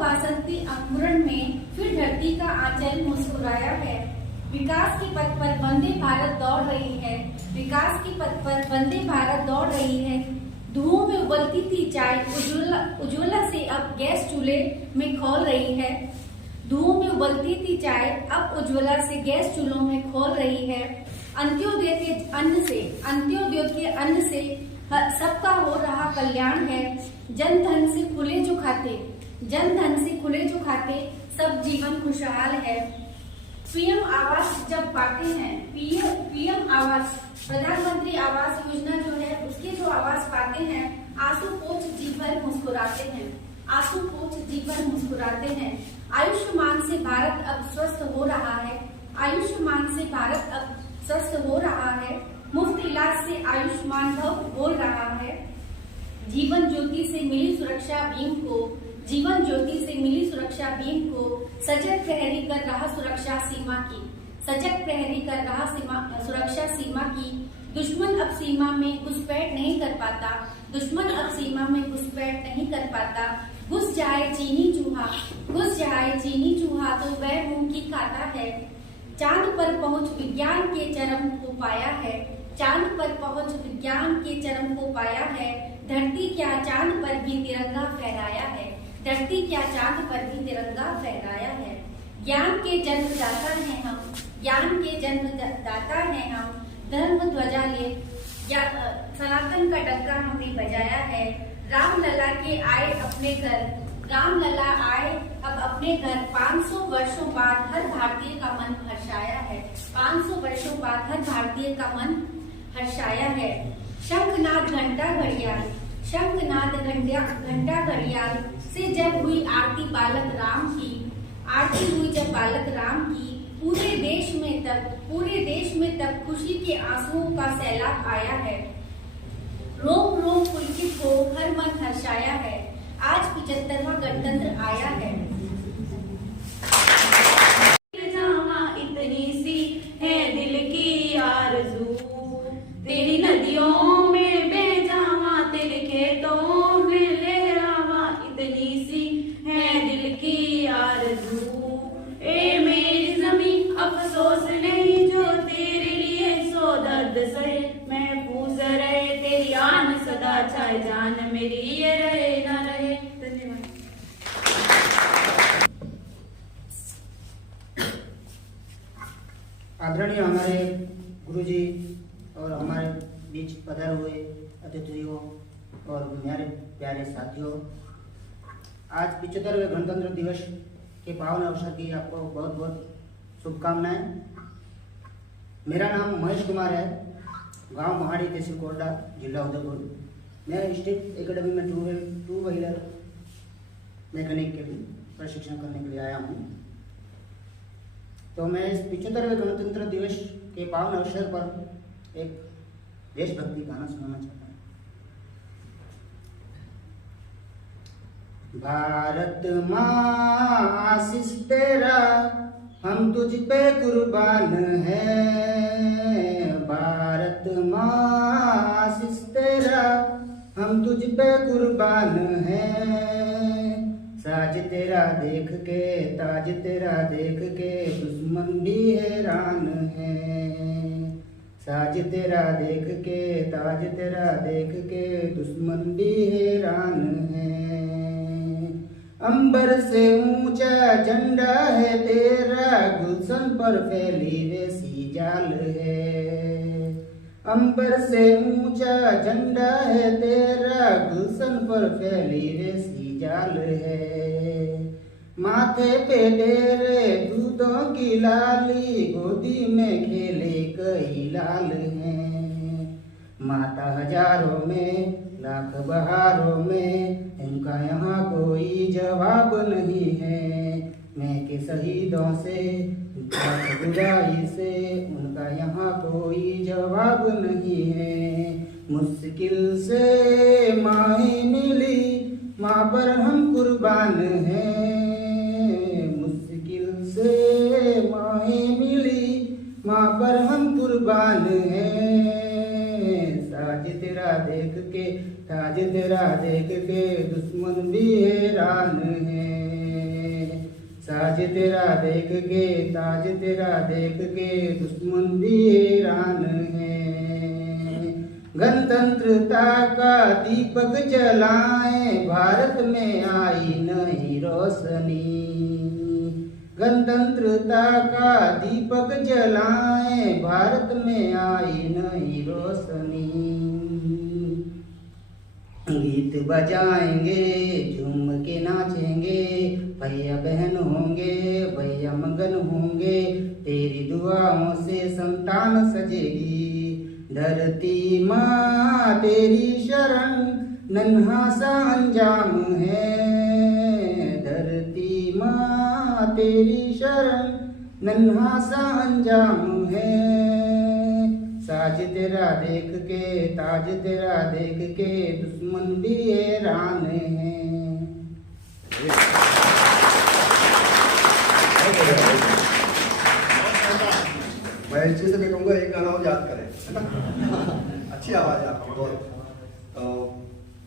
वासंती अंकुरण में फिर धरती का आंचल मुस्कुराया है। विकास के पथ पर वंदे भारत दौड़ रही है। विकास के पथ पर वंदे भारत दौड़ रही है। धुओं में उबलती थी चाय उज्ज्वला से अब गैस चूल्हे में खौल रही है। धुओं में उबलती थी चाय अब उज्ज्वला से गैस चूल्हों में खौल रही है। अंत्योदय के अन्न से सबका हो रहा कल्याण है। जन धन से खुले जो खाते सब जीवन खुशहाल है। पीएम आवास जब बांटे हैं, पीएम आवास प्रधानमंत्री आवास योजना जो है उसके जो आवास पाते हैं, आंसू पोंछ जी भर मुस्कुराते हैं। आयुष्मान से भारत अब स्वस्थ हो रहा है। मुफ्त इलाज से आयुष्मान भव बोल रहा है। जीवन ज्योति से मिली सुरक्षा बीम को सजग प्रहरी कर रहा सुरक्षा सीमा की। दुश्मन अब सीमा में घुसपैठ नहीं कर पाता। घुस जाए चीनी चूहा तो वह मुंह की खाता है। चांद पर पहुंच विज्ञान के चरम को पाया है। धरती क्या चांद पर भी तिरंगा फहराया है। ज्ञान के जन्मदाता हैं हम। धर्म ध्वजा ले सनातन का डंका हमने बजाया है। रामलला आए अब अपने घर। 500 वर्षों बाद हर भारतीय का मन हर्षाया है। शंखनाद घंटा घड़ियाल से जब हुई आरती बालक राम की। पूरे देश में तब खुशी के आंसुओं का सैलाब आया है। रोम रोम पुलकित हो हर मन हर्षाया है। आज 75वां गणतंत्र आया है। इतनी सी है दिल की आरज़ू, तेरी नदियों में बह जावा, तेरे खेतों में लहरावा। इतनी सी है दिल की आरज़ू, ए मेरी ज़मीं अफसोस नहीं जो तेरे लिए सो दर्द सहे। महफूज रहे तेरी आन सदा, चाहे जान मेरी ये रहे ना रहे। धन्यवाद। आदरणीय हमारे गुरुजी और हमारे बीच पधारे हुए अतिथियों और मेरे प्यारे साथियों, आज 75वें गणतंत्र दिवस के पावन अवसर की आपको बहुत बहुत शुभकामनाएं। मेरा नाम महेश कुमार है, गांव महाड़ी तहसील कोरडा, जिला उदयपुर। मैं स्टेट एकेडमी में टू व्हीलर मैकेनिक के लिए प्रशिक्षण करने के लिए आया हूँ। तो मैं इस 75वें गणतंत्र दिवस के पावन अवसर पर एक देशभक्ति गाना सुनाना चाहता हूँ। भारत माँ आशीष तेरा, हम तुझ पे कुर्बान हैं। भारत माँ आशीष तेरा, हम तुझ पे कुर्बान हैं। साज तेरा देख के, ताज तेरा देख के, दुश्मन भी हैरान है। साज तेरा देख के, ताज तेरा देख के, दुश्मन भी हैरान है। अंबर से ऊंचा झंडा है तेरा, गुलशन पर फैली वैसी जाल है। अंबर से ऊंचा झंडा है तेरा, गुलशन पर फैली वैसी जाल है। माथे पे तेरे दूधों की लाली, गोदी में खेले कई लाल हैं। माता हजारों में लाख बहारों में, उनका यहाँ कोई जवाब नहीं है। मैं के शहीदों से बुराई से, उनका यहाँ कोई जवाब नहीं है। मुश्किल से माही मिली, माँ पर हम कुर्बान हैं। मुश्किल से माही मिली, माँ पर हम कुर्बान हैं। साज तेरा देख के, ताज तेरा देख के, दुश्मन भी हैरान है। साज तेरा देख के ताज तेरा देख के दुश्मन भी हैरान है। गणतंत्रता का दीपक जलाएं भारत में आई नई रोशनी। गणतंत्रता का दीपक जलाएं भारत में आई नई रोशनी। गीत बजाएंगे झूम के नाचेंगे भैया बहन होंगे भैया मगन होंगे। तेरी दुआओं से संतान सजेगी धरती माँ तेरी शरण नन्हा सा अंजाम है। धरती माँ तेरी शरण नन्हा सा अंजाम है। साज तेरा देख के ताज तेरा देख के दुश्मन भी हैरान है। महेश जी से मैं कहूँगा एक गाना और याद करें, है ना? अच्छी आवाज़ है आपकी,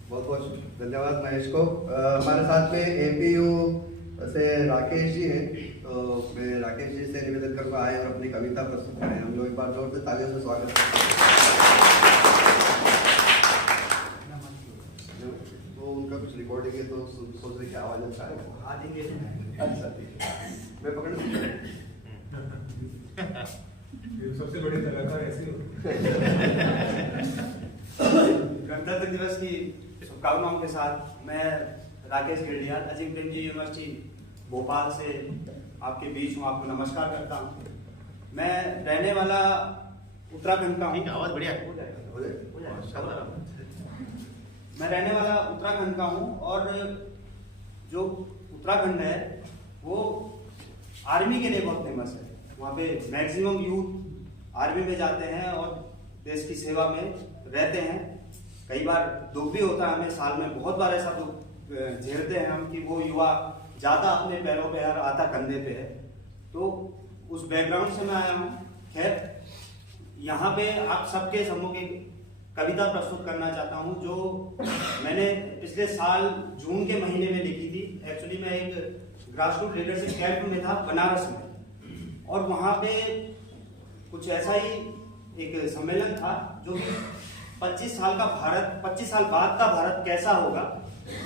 बहुत बहुत धन्यवाद महेश को। हमारे साथ में एपीयू से राकेश जी हैं, तो मैं राकेश जी से निवेदन करूँगा आए और अपनी कविता प्रस्तुत करें। हम लोग एक बार जोर से तालियों से स्वागत करें। तो उनका कुछ रिकॉर्डिंग है तो सोच रहे कि आवाज़ अच्छा है। अच्छा ठीक है, मैं पकड़ सबसे बड़ी कलाकार ऐसी हो। गणतंत्र दिवस की शुभकामनाओं के साथ मैं राकेश गिरडियाल अजीम प्रेमजी यूनिवर्सिटी भोपाल से आपके बीच हूँ। आपको नमस्कार करता हूँ। मैं रहने वाला उत्तराखंड का हूँ। आवाज़ बढ़िया मैं रहने वाला उत्तराखंड का हूँ और जो उत्तराखंड है वो आर्मी के लिए बहुत फेमस है। वहाँ पे मैक्सिमम यूथ आर्मी में जाते हैं और देश की सेवा में रहते हैं। कई बार दुख भी होता है हमें, साल में बहुत बार ऐसा दुख झेलते हैं हम कि वो युवा ज़्यादा अपने पैरों पे और आता कंधे पे है। तो उस बैकग्राउंड से मैं आया हूँ। खैर यहाँ पे आप सबके सम्मुख एक कविता प्रस्तुत करना चाहता हूँ जो मैंने पिछले साल जून के महीने में लिखी थी। एक्चुअली मैं एक ग्रासरूट लीडरशिप कैंप में था बनारस में, और वहाँ पे कुछ ऐसा ही एक सम्मेलन था जो 25 साल का भारत, 25 साल बाद का भारत कैसा होगा,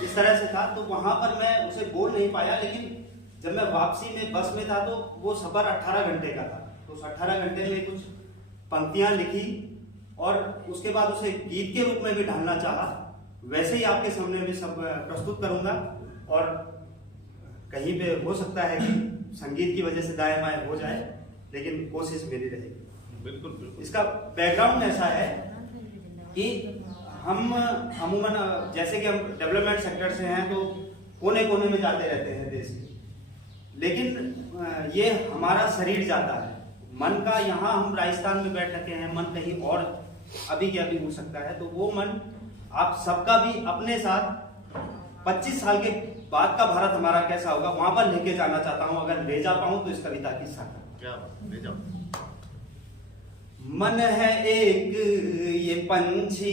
इस तरह से था। तो वहाँ पर मैं उसे बोल नहीं पाया, लेकिन जब मैं वापसी में बस में था तो वो सफर 18 घंटे का था। तो उस 18 घंटे में कुछ पंक्तियां लिखी और उसके बाद उसे गीत के रूप में भी ढालना चाहा। वैसे ही आपके सामने भी सब प्रस्तुत करूंगा, और कहीं पे हो सकता है कि संगीत की वजह से दाएं बाएं हो जाए, लेकिन कोशिश मेरी रहेगी। बिल्कुल। इसका बैकग्राउंड ऐसा है कि हम अमूमन जैसे कि हम डेवलपमेंट सेक्टर से हैं तो कोने कोने में जाते रहते हैं देश के, लेकिन ये हमारा शरीर जाता है। मन का यहाँ हम राजस्थान में बैठ रखे हैं, मन कहीं और अभी के अभी हो सकता है। तो वो मन आप सबका भी अपने साथ 25 साल के बाद का भारत हमारा कैसा होगा वहां पर लेके जाना चाहता हूं। अगर ले जा पाऊं तो इस कविता की सार्थक। ले जाओ। मन है एक ये पंछी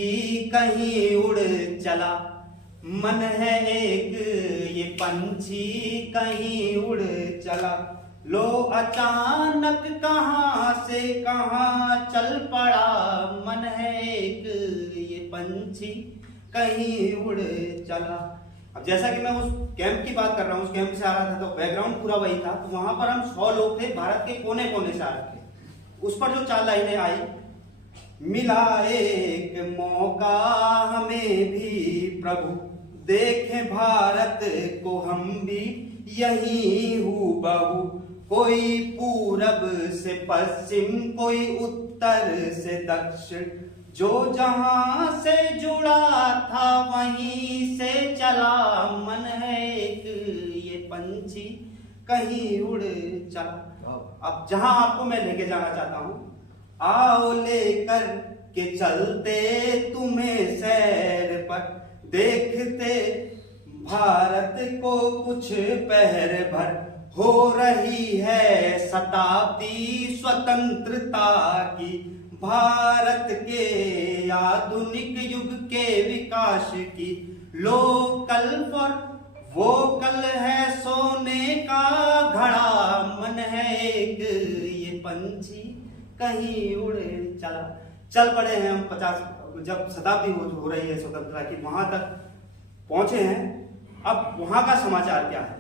कहीं उड़ चला, मन है एक ये पंछी कहीं उड़ चला, लो अचानक कहां से कहां चल पड़ा। मन है एक ये पंछी कहीं उड़ चला। अब जैसा कि मैं उस कैंप की बात कर रहा हूँ, उस कैंप से आ रहा था तो बैकग्राउंड पूरा वही था। तो वहां पर हम 100 लोग थे, भारत के कोने कोने से आ रहे थे। उस पर जो 4 लाइनें आई, मिला एक मौका हमें भी प्रभु, देखें भारत को हम भी यही हूबहू, कोई पूरब से पश्चिम कोई उत्तर से दक्षिण, जो जहां से जुड़ा था वहीं से चला। मन है एक ये पंछी कहीं उड़ चला। अब जहां आपको मैं लेके जाना चाहता हूं, आओ लेकर के चलते तुम्हें सैर पर, देखते भारत को कुछ पहर भर, हो रही है शताब्दी स्वतंत्रता की, भारत के आधुनिक युग के विकास की। लोकल फॉर वोकल है सोने का पंछी कहीं उड़ चला। चल पड़े हैं हम 50, जब शताब्दी हो रही है स्वतंत्रता की, वहां तक पहुंचे हैं। अब वहां का समाचार क्या है?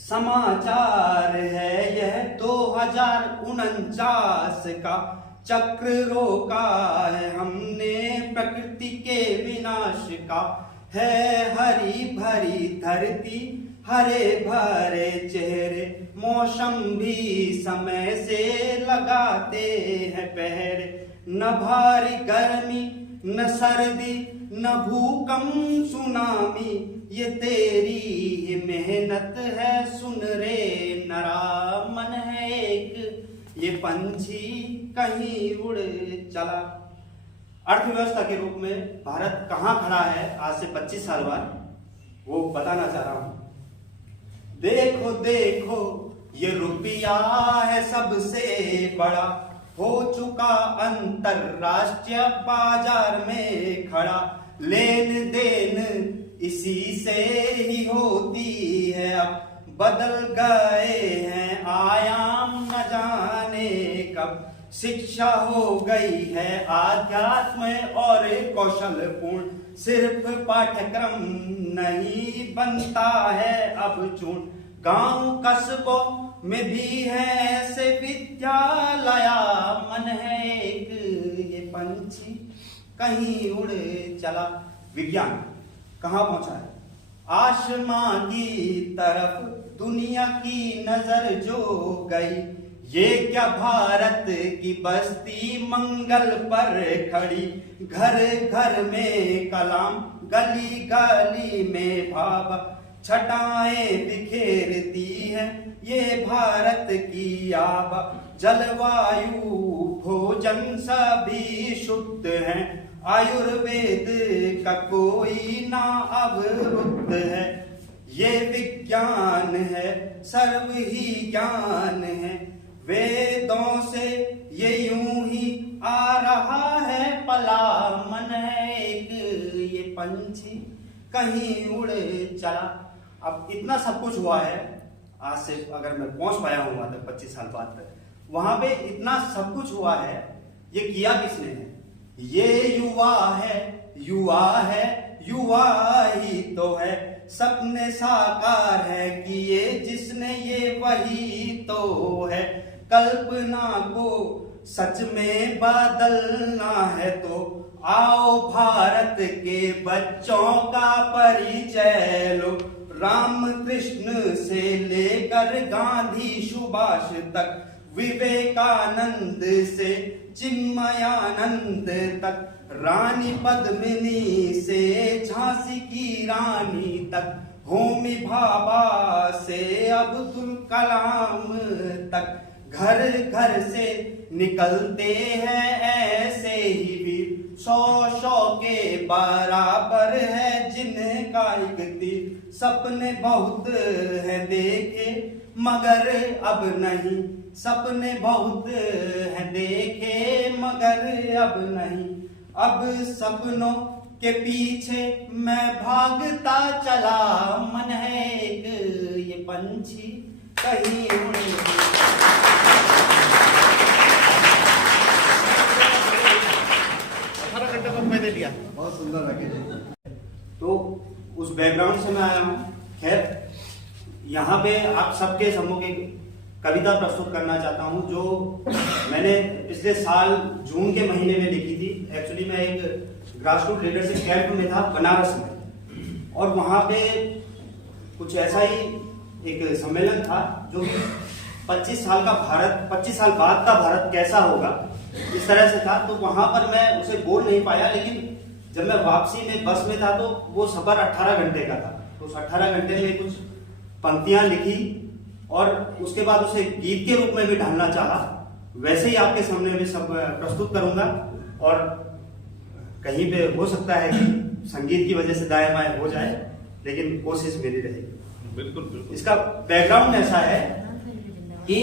समाचार है यह 2049 का, चक्र रोका है हमने प्रकृति के विनाश का। है हरी भरी धरती, हरे भरे चेहरे, मौसम भी समय से लगाते हैं पहरे। न भारी गर्मी न सर्दी न भूकंप सुनामी, ये तेरी ही मेहनत है सुन रे नरा। मन है एक ये पंछी कहीं उड़ चला। अर्थव्यवस्था के रूप में भारत कहाँ खड़ा है आज से 25 साल बाद, वो बताना चाह रहा हूं। देखो देखो ये रुपया है सबसे बड़ा, हो चुका अंतरराष्ट्रीय बाजार में खड़ा। लेन देन इसी से ही होती है, अब बदल गए हैं आयाम न जाने कब। शिक्षा हो गई है आध्यात्म और कौशल पूर्ण, सिर्फ पाठ्यक्रम नहीं बनता है अब चूर्ण। गांव कस्बों में भी है ऐसे विद्यालया, मन है एक ये पंछी कहीं उड़ चला। विज्ञान कहाँ पहुंचा है? आसमां की तरफ दुनिया की नजर जो गई, ये क्या भारत की बस्ती मंगल पर खड़ी। घर घर में कलाम, गली गली में भाभा, छटाएं बिखेरती है ये भारत की आभा। जलवायु भोजन सभी शुद्ध है, आयुर्वेद का कोई ना अवरुद्ध है। ये विज्ञान है सर्व ही ज्ञान है, वेदों से ये यूं ही आ रहा है पला। मन है एक ये पंछी कहीं उड़ चला। अब इतना सब कुछ हुआ है आज से, अगर मैं पहुंच पाया हूं वहां तक 25 साल बाद तक, वहां पे इतना सब कुछ हुआ है, ये किया किसने है? ये युवा है, युवा है, युवा ही तो है। सपने साकार है किए जिसने, ये वही तो है। कल्पना को सच में बदलना है तो आओ भारत के बच्चों का परिचय लो। राम कृष्ण से लेकर गांधी सुभाष तक, विवेकानंद से चिन्मयानंद तक, रानी पद्मिनी से झांसी की रानी तक, होमी भाभा से अब्दुल कलाम तक। घर घर से निकलते हैं ऐसे ही वीर, 100 के बराबर है जिनका एक तीर। सपने बहुत हैं देखे मगर अब नहीं, सपने बहुत हैं देखे मगर अब नहीं। अब सपनों के पीछे मैं भागता चला, मन है एक ये पंछी कहीं उड़। 18 घंटे को मैंने लिया। बहुत सुंदर राकेश जी। तो उस बैकग्राउंड से मैं आया हूँ। खैर, यहाँ पे आप सबके सम्मुख एक कविता प्रस्तुत करना चाहता हूँ जो मैंने पिछले साल जून के महीने में लिखी थी। एक्चुअली मैं एक ग्रासरूट लीडरशिप कैंप में था बनारस में, और वहाँ पे कुछ ऐसा ही एक सम्मेलन था जो 25 साल का भारत, 25 साल बाद का भारत कैसा होगा, इस तरह से था। तो वहां पर मैं उसे बोल नहीं पाया, लेकिन जब मैं वापसी में बस में था तो वो सफर 18 घंटे का था। तो उस 18 घंटे में कुछ पंक्तियां लिखी और उसके बाद उसे गीत के रूप में भी ढालना चाहा। वैसे ही आपके सामने भी सब प्रस्तुत करूंगा, और कहीं पे हो सकता है कि संगीत की वजह से दाएं बाएं हो जाए, लेकिन कोशिश मेरी रहेगी। बिल्कुल बिल्कुल। इसका बैकग्राउंड ऐसा है कि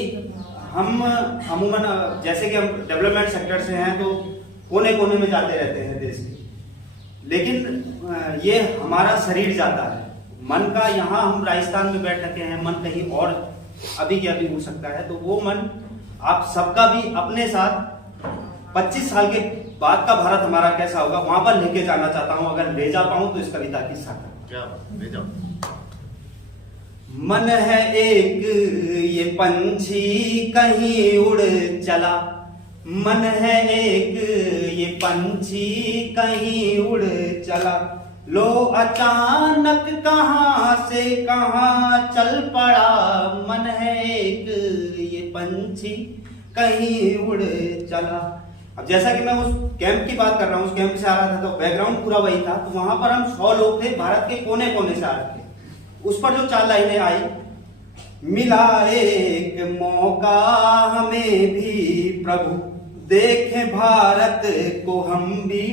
हम अमूमन जैसे कि हम डेवलपमेंट सेक्टर से हैं तो कोने कोने में जाते रहते हैं देश के, लेकिन ये हमारा शरीर जाता है। मन का यहाँ हम राजस्थान में बैठ रखे हैं, मन कहीं और अभी के अभी हो सकता है। तो वो मन आप सबका भी अपने साथ 25 साल के बाद का भारत हमारा कैसा होगा वहां पर लेके जाना चाहता हूं। अगर ले जा पाऊं तो इस कविता की सार्थक। क्या बात, ले जाओ। मन है एक ये पंछी कहीं उड़ चला, मन है एक ये पंछी कहीं उड़ चला, लो अचानक कहां से कहां चल पड़ा। मन है एक ये पंछी कहीं उड़ चला। अब जैसा कि मैं उस कैंप की बात कर रहा हूं, उस कैंप से आ रहा था तो बैकग्राउंड पूरा वही था। तो वहां पर हम 100 लोग थे, भारत के कोने कोने से आ रहे थे। उस पर जो 4 लाइनें आई, मिला एक मौका हमें भी प्रभु, देखें भारत को हम भी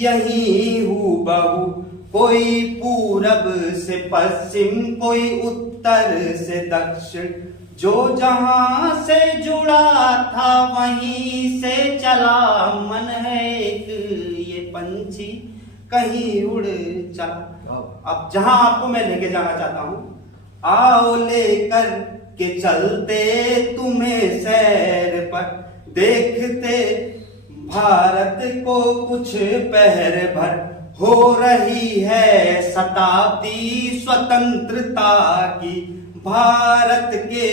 यही हूबहू, कोई पूरब से पश्चिम कोई उत्तर से दक्षिण, जो जहां से जुड़ा था वहीं से चला। मन है एक ये पंछी कहीं उड़ चला। अब जहां आपको मैं लेके जाना चाहता हूं, आओ लेकर के चलते तुम्हें सैर पर, देखते भारत को कुछ पहर भर, हो रही है शताब्दी स्वतंत्रता की, भारत के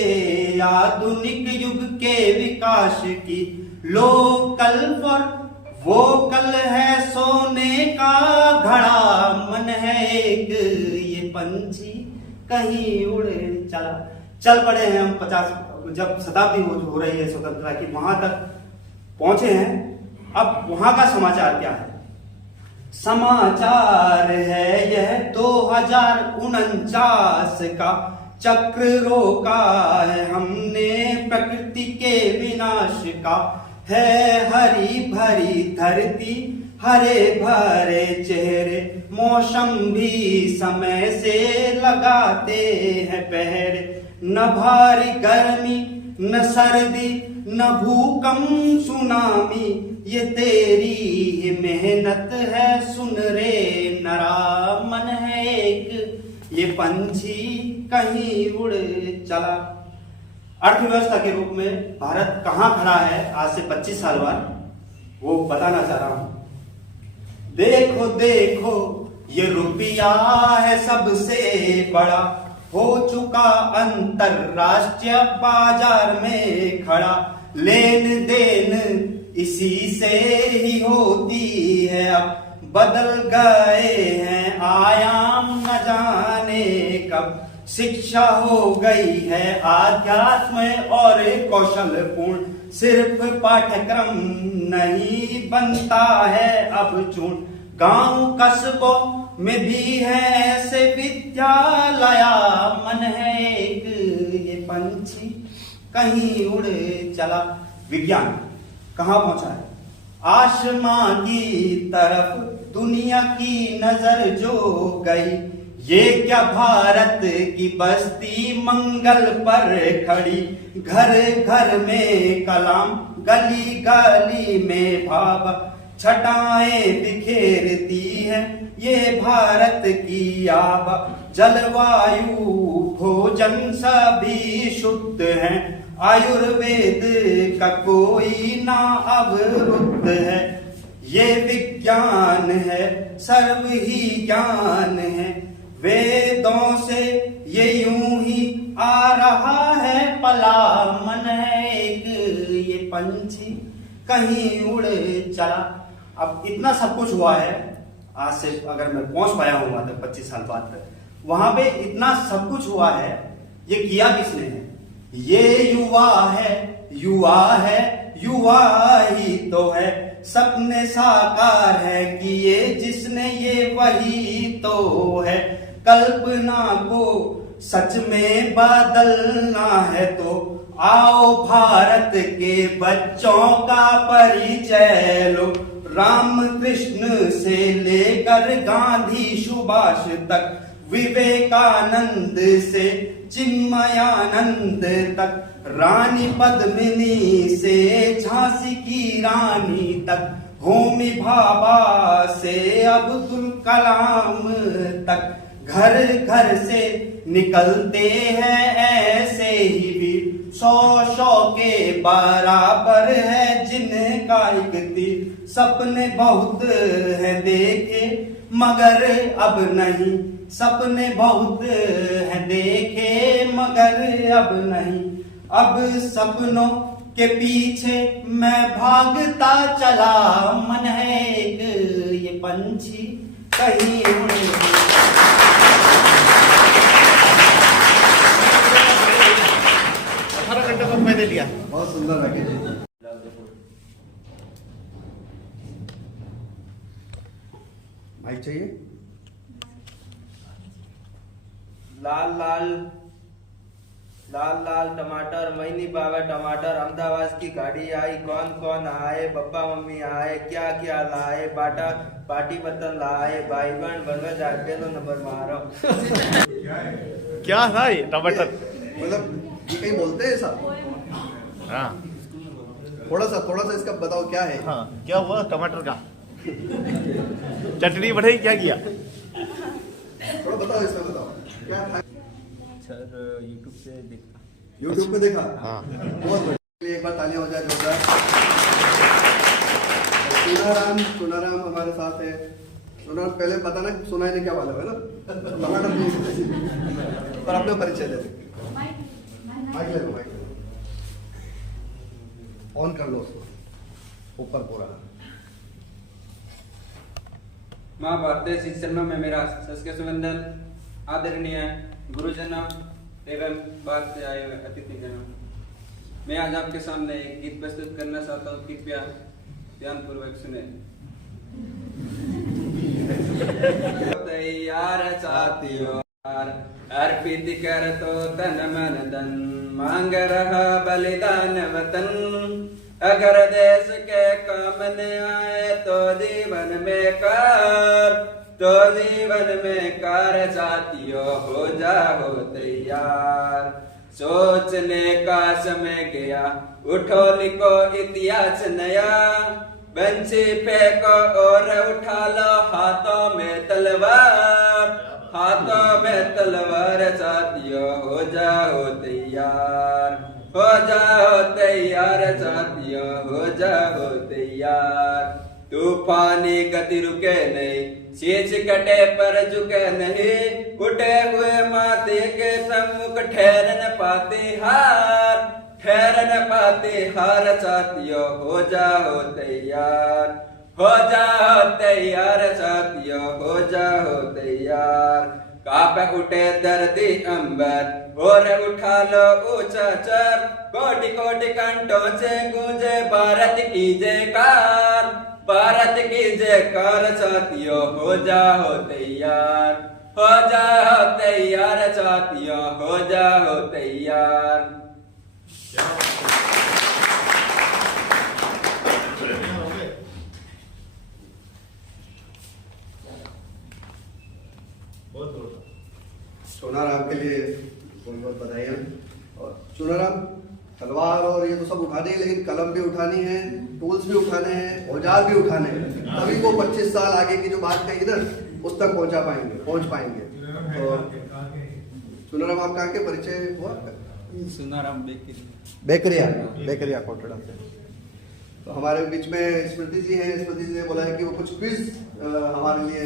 आधुनिक युग के विकास की। लोकल फॉर वोकल है सोने का घड़ा, मन है एक ये पंछी कहीं उड़ चला। चल पड़े हैं हम 50, जब शताब्दी हो रही है स्वतंत्रता की, वहां तक पहुंचे हैं। अब वहां का समाचार क्या है? समाचार है यह 2049 का, चक्र रोका है हमने प्रकृति के विनाश का, है हरी भरी धरती हरे भरे चेहरे, मौसम भी समय से लगाते हैं पहरे, न भारी गर्मी न सर्दी न भूकंप सुनामी, ये तेरी ही मेहनत है सुन रे नरा। मन है एक ये पंछी कहीं उड़ चला। अर्थव्यवस्था के रूप में भारत कहां खड़ा है आज से 25 साल बाद, वो बताना चाह रहा हूं। देखो देखो ये रुपया है सबसे बड़ा, हो चुका अंतरराष्ट्रीय बाजार में खड़ा, लेन देन इसी से ही होती है, अब बदल गए हैं आयाम न जाने कब, शिक्षा हो गई है आध्यात्म और कौशल पूर्ण, सिर्फ पाठ्यक्रम नहीं बनता है अब चूर्ण, गांव कस्बों में भी है ऐसे विद्यालया। मन है एक ये पंछी कहीं उड़ चला। विज्ञान कहां पहुंचा है? आसमां की तरफ दुनिया की नजर जो गई, ये क्या भारत की बस्ती मंगल पर खड़ी, घर घर में कलाम गली गली में भाभा, छटाएं बिखेरती है ये भारत की आभा, जलवायु भोजन सभी शुद्ध है, आयुर्वेद का कोई ना अवरुद्ध है, ये विज्ञान है सर्व ही ज्ञान है, वेदों से ये यूं ही आ रहा है पला। मन है एक ये पंछी कहीं उड़ चला। अब इतना सब कुछ हुआ है आज से, अगर मैं पहुंच पाया हूं वहां तक 25 साल बाद तक, वहां पे इतना सब कुछ हुआ है, ये किया किसने है? ये युवा है, युवा है, युवा ही तो है, सपने साकार है किए जिसने ये वही तो है, कल्पना को सच में बदलना है तो आओ भारत के बच्चों का परिचय लो, राम कृष्ण से लेकर गांधी सुभाष तक, विवेकानंद से चिन्मयानंद तक, रानी पद्मिनी से झांसी की रानी तक, होमी भाभा से अब्दुल कलाम तक, घर घर से निकलते हैं ऐसे ही वीर, 100 के बराबर है जिनका एक तीर। सपने बहुत है देखे मगर अब नहीं, सपने बहुत है देखे मगर अब नहीं। अब सपनों के पीछे मैं भागता चला, मन है एक ये पंछी कहीं उड़े। 18 घंटे का मैंने लिया। बहुत सुंदर राकेश जी। माइक चाहिए? लाल लाल लाल लाल टमाटर महीनी पावे टमाटर। अहमदाबाद की गाड़ी आई, कौन कौन आए, पप्पा मम्मी आए, क्या क्या लाए, बाटा पार्टी बर्तन लाए, भाई बहन बनवे जाए पहलो नंबर मारो। क्या था ये टमाटर? मतलब ये कहीं बोलते हैं ऐसा? हाँ थोड़ा सा इसका बताओ क्या है? हाँ, क्या हुआ टमाटर का? चटनी बढ़ाई, क्या किया? थोड़ा बताओ, इसमें बताओ क्या था? सर यूट्यूब से देखा। यूट्यूब पे देखा? हाँ। बहुत बढ़िया, एक बार तालियां हो जाए जोरदार। सुनाराम हमारे साथ है। सुनाराम पहले बताना सुनाई ने क्या वाला है ना? टमाटर नहीं और अपना परिचय दे दे। माइक ले लो, माइक ऑन कर लो उसको ऊपर पूरा। माँ भारतीय शिक्षण में मेरा सस्के सुवंदन आदरणीय गुरुजनों एवं बाहर से आए हुए अतिथि जनों, मैं आज आपके सामने एक गीत प्रस्तुत करना चाहता हूँ। कृपया ध्यान पूर्वक सुने। तैयार साथियों अर्पित कर तो तन मन धन, मांग रहा बलिदान वतन। अगर देश के काम न आए तो जीवन में कर, तो जीवन में कार साथियों हो जाओ तैयार। सोचने का समय गया, उठो लिखो इतिहास नया। बंसी फेंको और उठा लो हाथों में तलवार, हाथों में तलवार साथियों हो जाओ तैयार, हो जाओ तैयार साथियों हो जाओ तैयार। तूफानी गति रुके नहीं, शीश कटे पर झुके नहीं, उठे हुए माथे के सम्मुख ठहर न पाते हार, ठहर न पाते हार साथियों हो जाओ तैयार, हो जाओ तैयार साथियों हो जाओ तैयार। कांप उठे धरती अंबर और उठा लो ऊंचा सर, कोटि कोटि कंठों से गूंजे भारत की जयकार, भारत की जयकार साथियों हो जाओ तैयार, हो जाओ तैयार साथियों हो जाओ तैयार। चुनाराम के लिए बहुत बहुत बधाइयाँ। और चुनाराम तलवार और ये तो सब उठानी है, लेकिन कलम भी उठानी है, टूल्स भी उठाने हैं, औजार भी उठाने हैं, तभी वो 25 साल आगे की जो बात कही ना उस तक पहुंच पाएंगे। तो चुनाराम आप कहाँ के परिचय हुआ? सुनाराम बेकरिया कोटड़ा से। तो हमारे बीच में स्मृति जी हैं। स्मृति जी ने बोला है कि वो कुछ क्विज हमारे लिए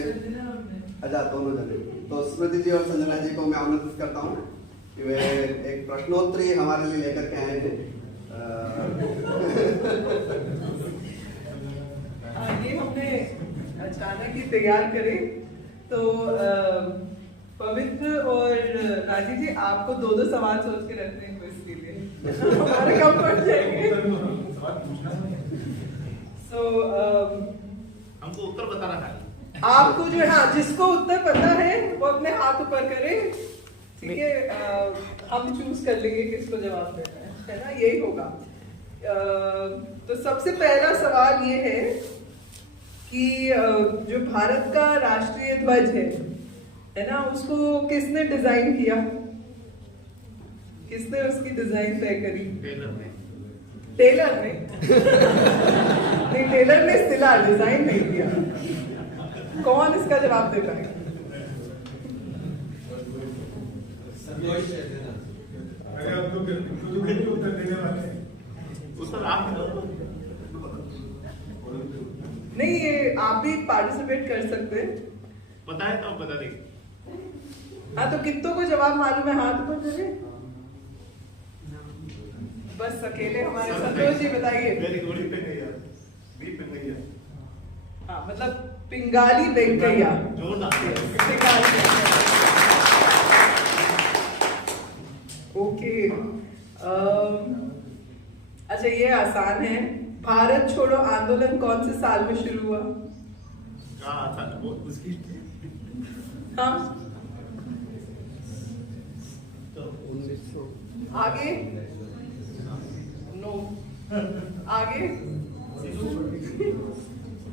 अच्छा दोनों जने। तो स्मृति जी और संजना जी को मैं आमंत्रित करता हूँ कि वे एक प्रश्नोत्तरी हमारे लिए लेकर के आए हैं। ये हमने अचानक ही तैयार करे। तो पवित्र और राजी जी आपको दो सवाल सोच के रखते हैं क्विज के लिए। हमारे कम पड़ जाएंगे। हमको उत्तर बताना है। आपको जो हाँ जिसको उत्तर पता है वो अपने हाथ ऊपर करे, ठीक है? हम चूज कर लेंगे किसको जवाब देना है ना, यही होगा। तो सबसे पहला सवाल ये है कि जो भारत का राष्ट्रीय ध्वज है ना, उसको किसने डिजाइन किया? किसने उसकी डिजाइन तय करी? टेलर ने नहीं, टेलर ने सिला, डिजाइन नहीं किया। कौन इसका जवाब दे पाएगा? अरे अब तो नहीं उत्तर देने वाले हैं। उत्तर आप दो। नहीं, ये आप भी पार्टिसिपेट कर सकते हैं। पता है तो बता देंगे। हाँ, तो कितनों को जवाब मालूम है? हाथ ऊपर करिए। बस अकेले हमारे संतोष जी बताइए। मेरी गोली पे गई यार, भी पे गई यार। हाँ, मतलब पिंगाली वेंकैया। जोरदार। पिंगाली वेंकैया। ओके। अच्छा, ये आसान है। भारत छोड़ो आंदोलन कौन से साल में शुरू हुआ? बहुत मुश्किल। हाँ, तो 1900 आगे नो, आगे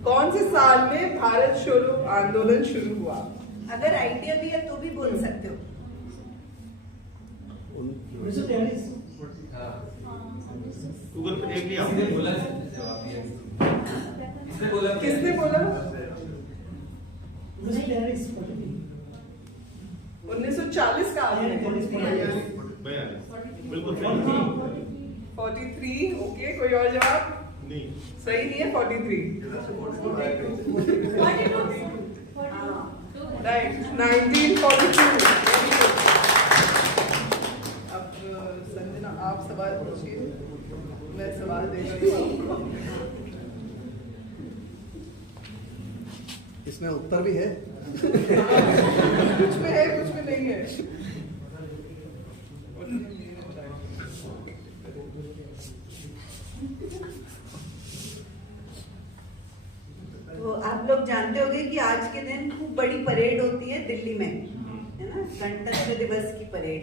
कौन से साल में भारत छोड़ो आंदोलन शुरू हुआ? अगर आइडिया भी है तो भी बोल सकते हो। 1943। गूगल पे देख लिया। किसने बोला जवाब दिया? किसने बोला? 1940 का आगे। बिल्कुल सही। 43। ओके, कोई और जवाब? नहीं। सही नहीं है 43। राइट, 1942। अब संजना आप सवाल पूछिए, मैं सवाल देगा आपको। इसमें उत्तर भी है। कुछ में है, कुछ में नहीं है। तो आप लोग जानते होंगे कि आज के दिन खूब बड़ी परेड होती है दिल्ली में, है ना, गणतंत्र दिवस की परेड।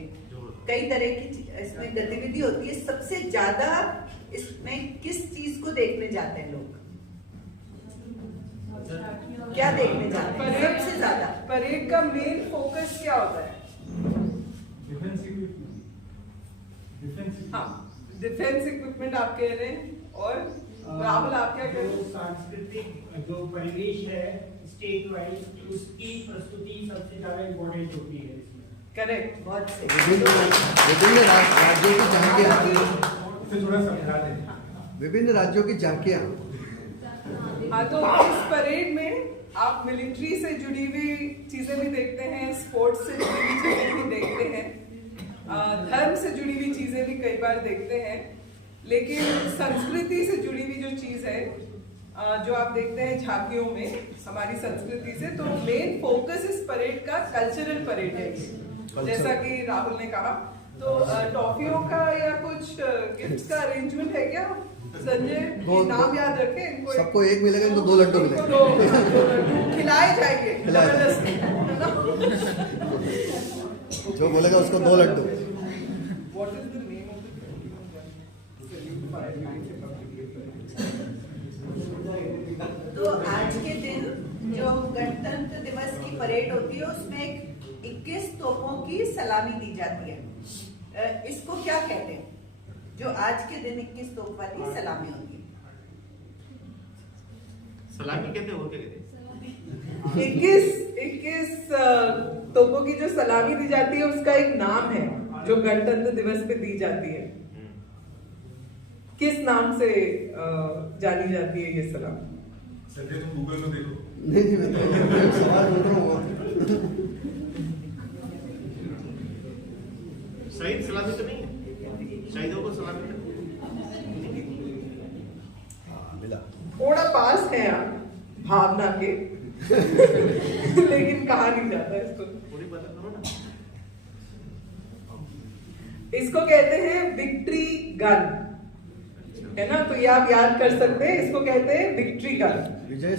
कई तरह की इसमें गतिविधि होती है। सबसे ज्यादा इसमें किस चीज को देखने जाते हैं लोग? क्या देखने जाते हैं सबसे ज्यादा? परेड का मेन फोकस क्या होता है? हाँ, डिफेंस इक्विपमेंट आप कह रहे हैं। और राहुल आप क्या कह रहे हैं? सांस्कृतिक जो परिवेश है स्टेट वाइज, उसकी प्रस्तुति सबसे ज्यादा इम्पोर्टेंट होती है इसमें। करेक्ट, बहुत सही। विभिन्न राज्यों की झांकियां। इसे थोड़ा समझा दें। विभिन्न राज्यों की झांकियां। हाँ, तो इस परेड में आप मिलिट्री से जुड़ी हुई चीजें भी देखते हैं, स्पोर्ट्स से जुड़ी हुई चीजें भी देखते हैं, धर्म से जुड़ी हुई चीजें भी कई बार देखते हैं। लेकिन संस्कृति से जुड़ी हुई जो चीज है, जो आप देखते हैं झांकियों में हमारी संस्कृति से, तो मेन फोकस इस परेड का कल्चरल परेड है। जैसा कि राहुल ने कहा, तो टॉफियों का या कुछ गिफ्ट्स का अरेंजमेंट है क्या संजय? नाम याद रखें इनको। सबको एक मिलेगा, इनको 2 लड्डू मिलेंगे। 2 लड्डू खिलाए जाएंगे जबरदस्ती, है ना? जो बोलेगा उसको 2 Laddu. What is the name of the तो आज के दिन जो गणतंत्र दिवस की परेड होती है उसमें 21 तोपों की सलामी दी जाती है। इसको क्या कहते हैं? जो आज के दिन 21 तोप वाली सलामी होती है। सलामी कहते हो क्या कहते? 21 तोपों की जो सलामी दी जाती है उसका एक नाम है जो गणतंत्र दिवस पे दी जाती है। किस नाम से जानी जाती है ये सलामी? संजय तुम गूगल में देखो। नहीं, मैं तो सवाल ढूंढ रहा हूँ। शहीद सलामी तो नहीं है? शहीदों को सलामी तो मिला। थोड़ा पास है आप भावना के लेकिन कहा नहीं जाता इसको। पूरी बात करो ना। इसको कहते हैं विक्ट्री गन, है ना? तो ये आप याद कर सकते हैं, इसको कहते हैं विक्ट्री गन। विजय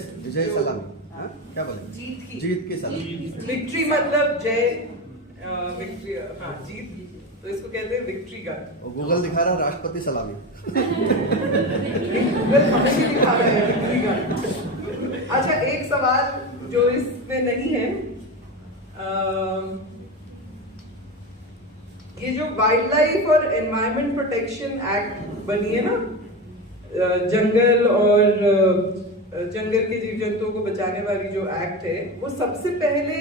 सलामी। हाँ? क्या बोले? जीत की सलामी। विक्ट्री मतलब जय, विक्ट्री, हाँ, जीत, तो इसको कहते हैं विक्ट्री गन। और गूगल दिखा रहा है राष्ट्रपति सलामी। गूगल हमें भी दिखा रहा है विक्ट्री गन। अच्छा, एक सवाल जो इसमें नहीं है, ये जो वाइल्ड लाइफ और एनवायरमेंट प्रोटेक्शन एक्ट बनी है ना, जंगल और जंगल के जीव जंतुओं को बचाने वाली जो एक्ट है, वो सबसे पहले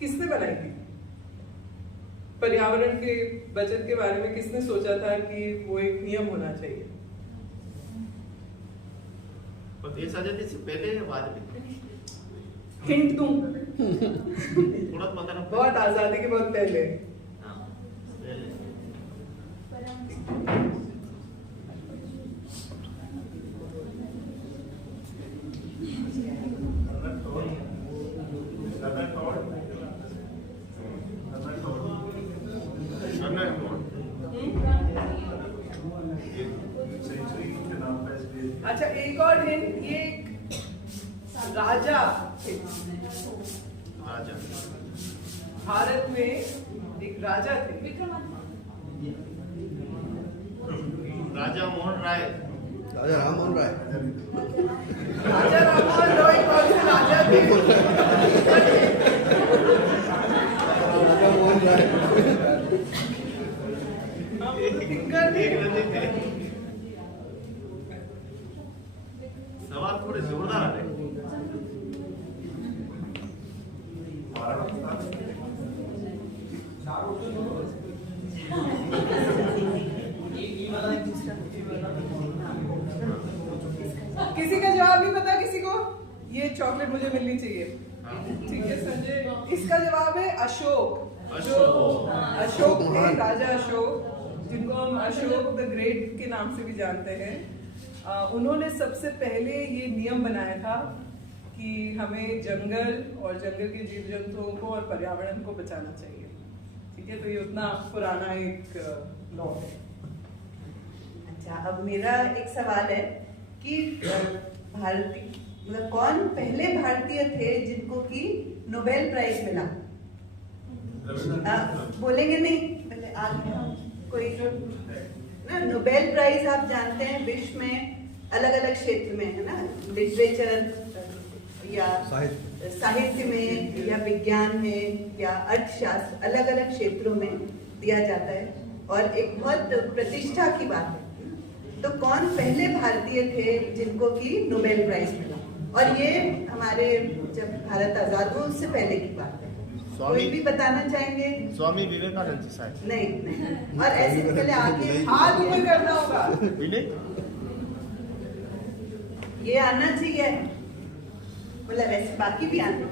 किसने बनाई थी? पर्यावरण के बचत के बारे में किसने सोचा था कि वो एक नियम होना चाहिए? और देश आजादी से पहले या बाद में? हिंट दूं? थोड़ा बताना। बहुत आजादी के बहुत पहले। हाँ, पहले। अच्छा, एक और हिंट, ये एक राजा थे। राजा। भारत में एक राजा थे। राजा मोहन राय। राजा राममोहन राय। राजा राममोहन राय कौन से राजा थे? राममोहन राय। दिक्कत है। सवाल थोड़े जोरदार आ रहे। किसी का जवाब नहीं पता? किसी को? ये चॉकलेट मुझे मिलनी चाहिए। ठीक है संजय, इसका जवाब है अशोक। अशोक थे, राजा अशोक, जिनको हम अशोक द ग्रेट के नाम से भी जानते हैं। उन्होंने सबसे पहले ये नियम बनाया था कि हमें जंगल और जंगल के जीव जंतुओं को और पर्यावरण को बचाना चाहिए। ठीक है, तो ये उतना पुराना एक लॉ है। अच्छा, अब मेरा एक सवाल है कि भारतीय मतलब कौन पहले भारतीय थे जिनको कि नोबेल प्राइज मिला? बोलेंगे नहीं? पहले आगे कोई ना, नोबेल प्राइज आप जानते हैं विश्व में अलग अलग क्षेत्र में है ना, लिटरेचर या साहित्य में या विज्ञान में या अर्थशास्त्र, अलग अलग क्षेत्रों में दिया जाता है और एक बहुत प्रतिष्ठा की बात है। तो कौन पहले भारतीय थे जिनको कि नोबेल प्राइज मिला? और ये हमारे जब भारत आजाद हुआ उससे पहले की बात है। कोई भी बताना चाहेंगे? स्वामी विवेकानंद जी शायद। नहीं। और ऐसे पहले आगे हाथ ऊपर करना होगा। ये आना चाहिए, मतलब ऐसे बाकी भी आना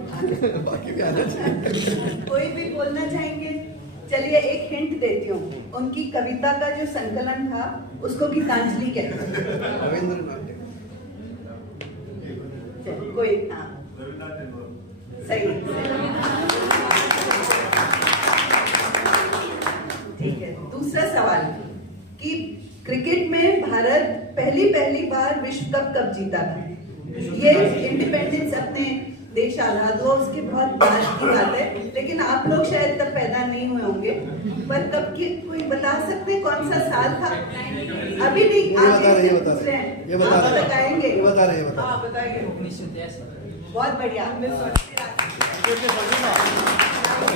बाकी भी आना चाहिए। कोई भी बोलना चाहेंगे? चलिए एक हिंट देती हूँ, उनकी कविता का जो संकलन था उसको गीतांजलि कहते हैं। रविंद्रनाथ कोई? हाँ, सही। ठीक है, दूसरा सवाल कि क्रिकेट में भारत पहली बार विश्व कप कब जीता था? ये इंडिपेंडेंस, अपने देश आजाद हुआ उसके बहुत बाद की बात है, लेकिन आप लोग शायद तब पैदा नहीं हुए होंगे, पर तब की कोई बता सकते हैं कौन सा साल था? अभी नहीं, बताएंगे? हाँ, बताइए। 1983। बहुत बढ़िया।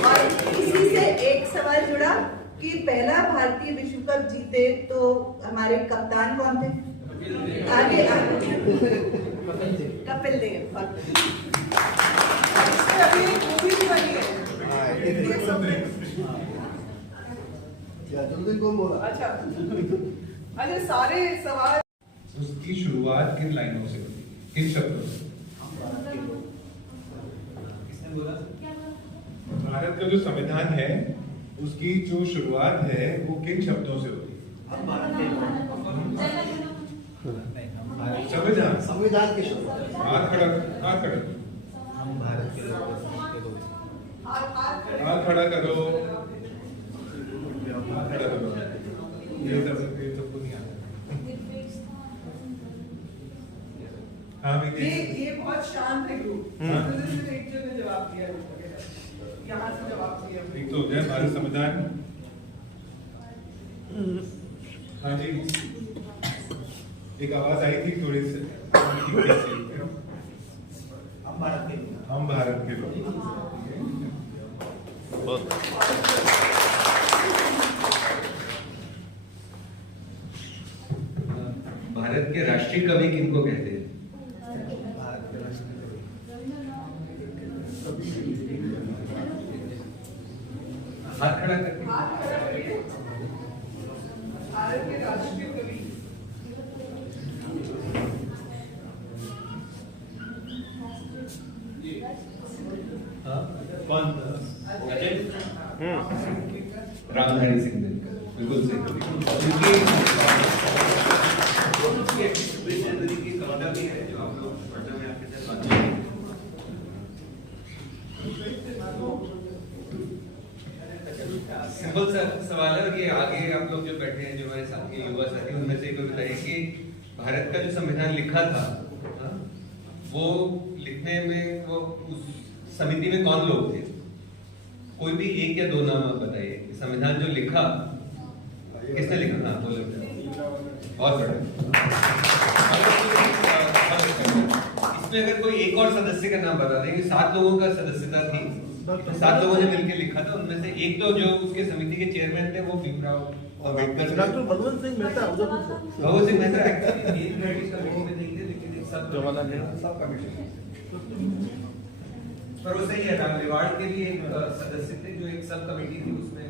और इसी से एक सवाल जुड़ा कि पहला भारतीय विश्व कप जीते तो हमारे कप्तान कौन थे? आगे कपिल देव। अभी एक मूवी भी बनी है। जल्दी कौन बोला? अच्छा, सारे सवाल। उसकी शुरुआत किन लाइनों से हुई, किन शब्दों से? किसने बोला? भारत का जो संविधान है उसकी जो शुरुआत है वो किन शब्दों से होती है? संविधान। संविधान के शब्द। हाथ खड़ा, हाथ खड़ा, हम भारत के लोग। हाथ खड़ा करो, हाथ खड़ा करो। ये सबको नहीं आता। हाँ, ये बहुत शांत है ग्रुप। एक जन ने जवाब दिया, यहाँ से जवाब दिया। एक तो हो गया भारत संविधान। हाँ जी, एक आवाज आई थी थोड़ी सी, हम भारत के लोग। हम भारत के लोग। भारत के राष्ट्रीय कवि किनको कहते हैं? भारत के राष्ट्रीय कवि हाथ खड़ा करके हाथ खड़ा करिए। भारत के राष्ट्रीय कवि कौन? अजय? रामधारी सिंह दिनकर, बिल्कुल सही। की कविता भी है जो आप लोग पढ़ने में आपके साथ बात करेंगे। सिंपल सा सवाल है कि आगे आप लोग जो बैठे हैं, जो हमारे साथ के युवा साथी, उनमें से कोई बताइए कि भारत का जो संविधान लिखा था, वो लिखने में वो उस समिति में कौन लोग थे? कोई भी एक या दो नाम आप बताइए। संविधान जो लिखा किसने लिखा? हाँ बोलो। बहुत बड़ा। इसमें अगर कोई एक और सदस्य का नाम बता देंगे, 7 लोगों का सदस्यता थी, 7 लोगों ने मिलकर लिखा था, उनमें से एक तो जो उसके समिति के चेयरमैन थे वो Bhimrao Ambedkar. Doctor Bhagwant Singh Mehta Bhagwant Singh Mehta actually committee में नहीं थे, लेकिन एक सब कमेटी पर वो सही है। रामलिवाड़ के लिए एक सदस्य थे जो एक सब कमेटी थी, उसमें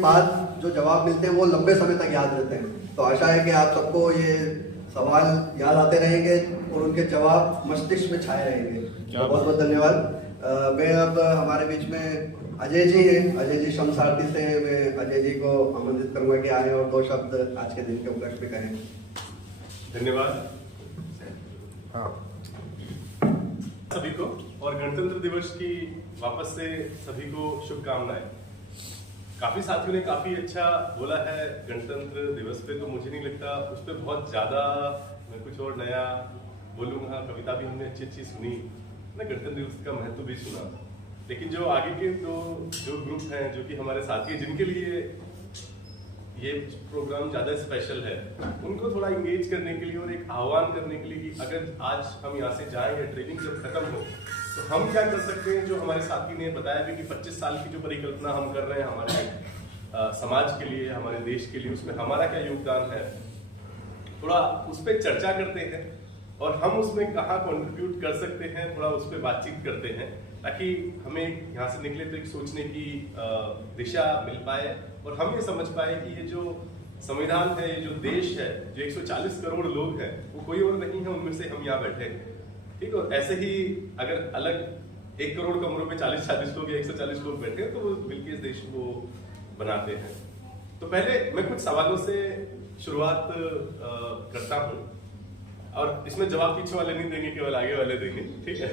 बाद जो जवाब मिलते हैं वो लंबे समय तक याद रहते हैं। तो आशा है कि आप सबको ये सवाल याद आते रहेंगे और उनके जवाब मस्तिष्क में छाए रहेंगे। तो बहुत बहुत धन्यवाद। मैं अब हमारे बीच में अजय जी हैं, अजय जी श्रम सारथी से, मैं अजय जी को आमंत्रित करूंगा कि आए और 2 शब्द आज के दिन के उपलक्ष्य में कहें। धन्यवाद सभी को, और गणतंत्र दिवस की वापस से सभी को शुभकामनाएं। काफी साथियों ने काफी अच्छा बोला है गणतंत्र दिवस पे, तो मुझे नहीं लगता उस पर बहुत ज्यादा मैं कुछ और नया बोलूंगा। कविता भी हमने अच्छी अच्छी सुनी, मैं गणतंत्र दिवस का महत्व भी सुना, लेकिन जो आगे के जो ग्रुप हैं, जो कि हमारे साथी हैं, जिनके लिए ये प्रोग्राम ज्यादा स्पेशल है, उनको थोड़ा इंगेज करने के लिए और एक आह्वान करने के लिए कि अगर आज हम यहाँ से जाएं या ट्रेनिंग जब खत्म हो तो हम क्या कर सकते हैं। जो हमारे साथी ने बताया भी कि 25 साल की जो परिकल्पना हम कर रहे हैं हमारे समाज के लिए, हमारे देश के लिए, उसमें हमारा क्या योगदान है, थोड़ा उस पर चर्चा करते हैं और हम उसमें कहाँ कंट्रीब्यूट कर सकते हैं, थोड़ा उस पर बातचीत करते हैं, ताकि हमें यहाँ से निकले तो एक सोचने की दिशा मिल पाए और हम ये समझ पाए कि ये जो संविधान है, ये जो देश है, जो 140 करोड़ लोग हैं, वो कोई और नहीं है, उनमें से हम यहाँ बैठे हैं। ठीक है, ऐसे ही अगर अलग 1 करोड़ कमरों में 40-40 लोग या 140 लोग बैठे हैं तो वो मिलकर इस देश को बनाते हैं। तो पहले मैं कुछ सवालों से शुरुआत करता हूँ और इसमें जवाब पीछे वाले नहीं देंगे, केवल आगे वाले देंगे। ठीक है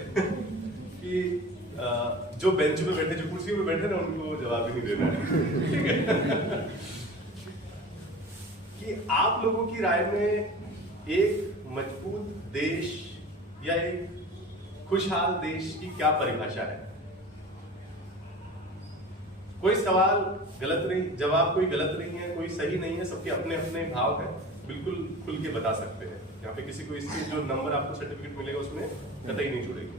कि जो बेंच पे बैठे, जो कुर्सी पे बैठे ना, उनको जवाब ही नहीं देना है। ठीक है कि आप लोगों की राय में एक मजबूत देश या एक खुशहाल देश की क्या परिभाषा है? कोई सवाल गलत नहीं, जवाब कोई गलत नहीं है, कोई सही नहीं है, सबके अपने अपने भाव हैं, बिल्कुल खुल के बता सकते हैं। यहाँ पे किसी को इसके जो नंबर आपको सर्टिफिकेट मिलेगा उसमें कतई नहीं जुड़ेगी।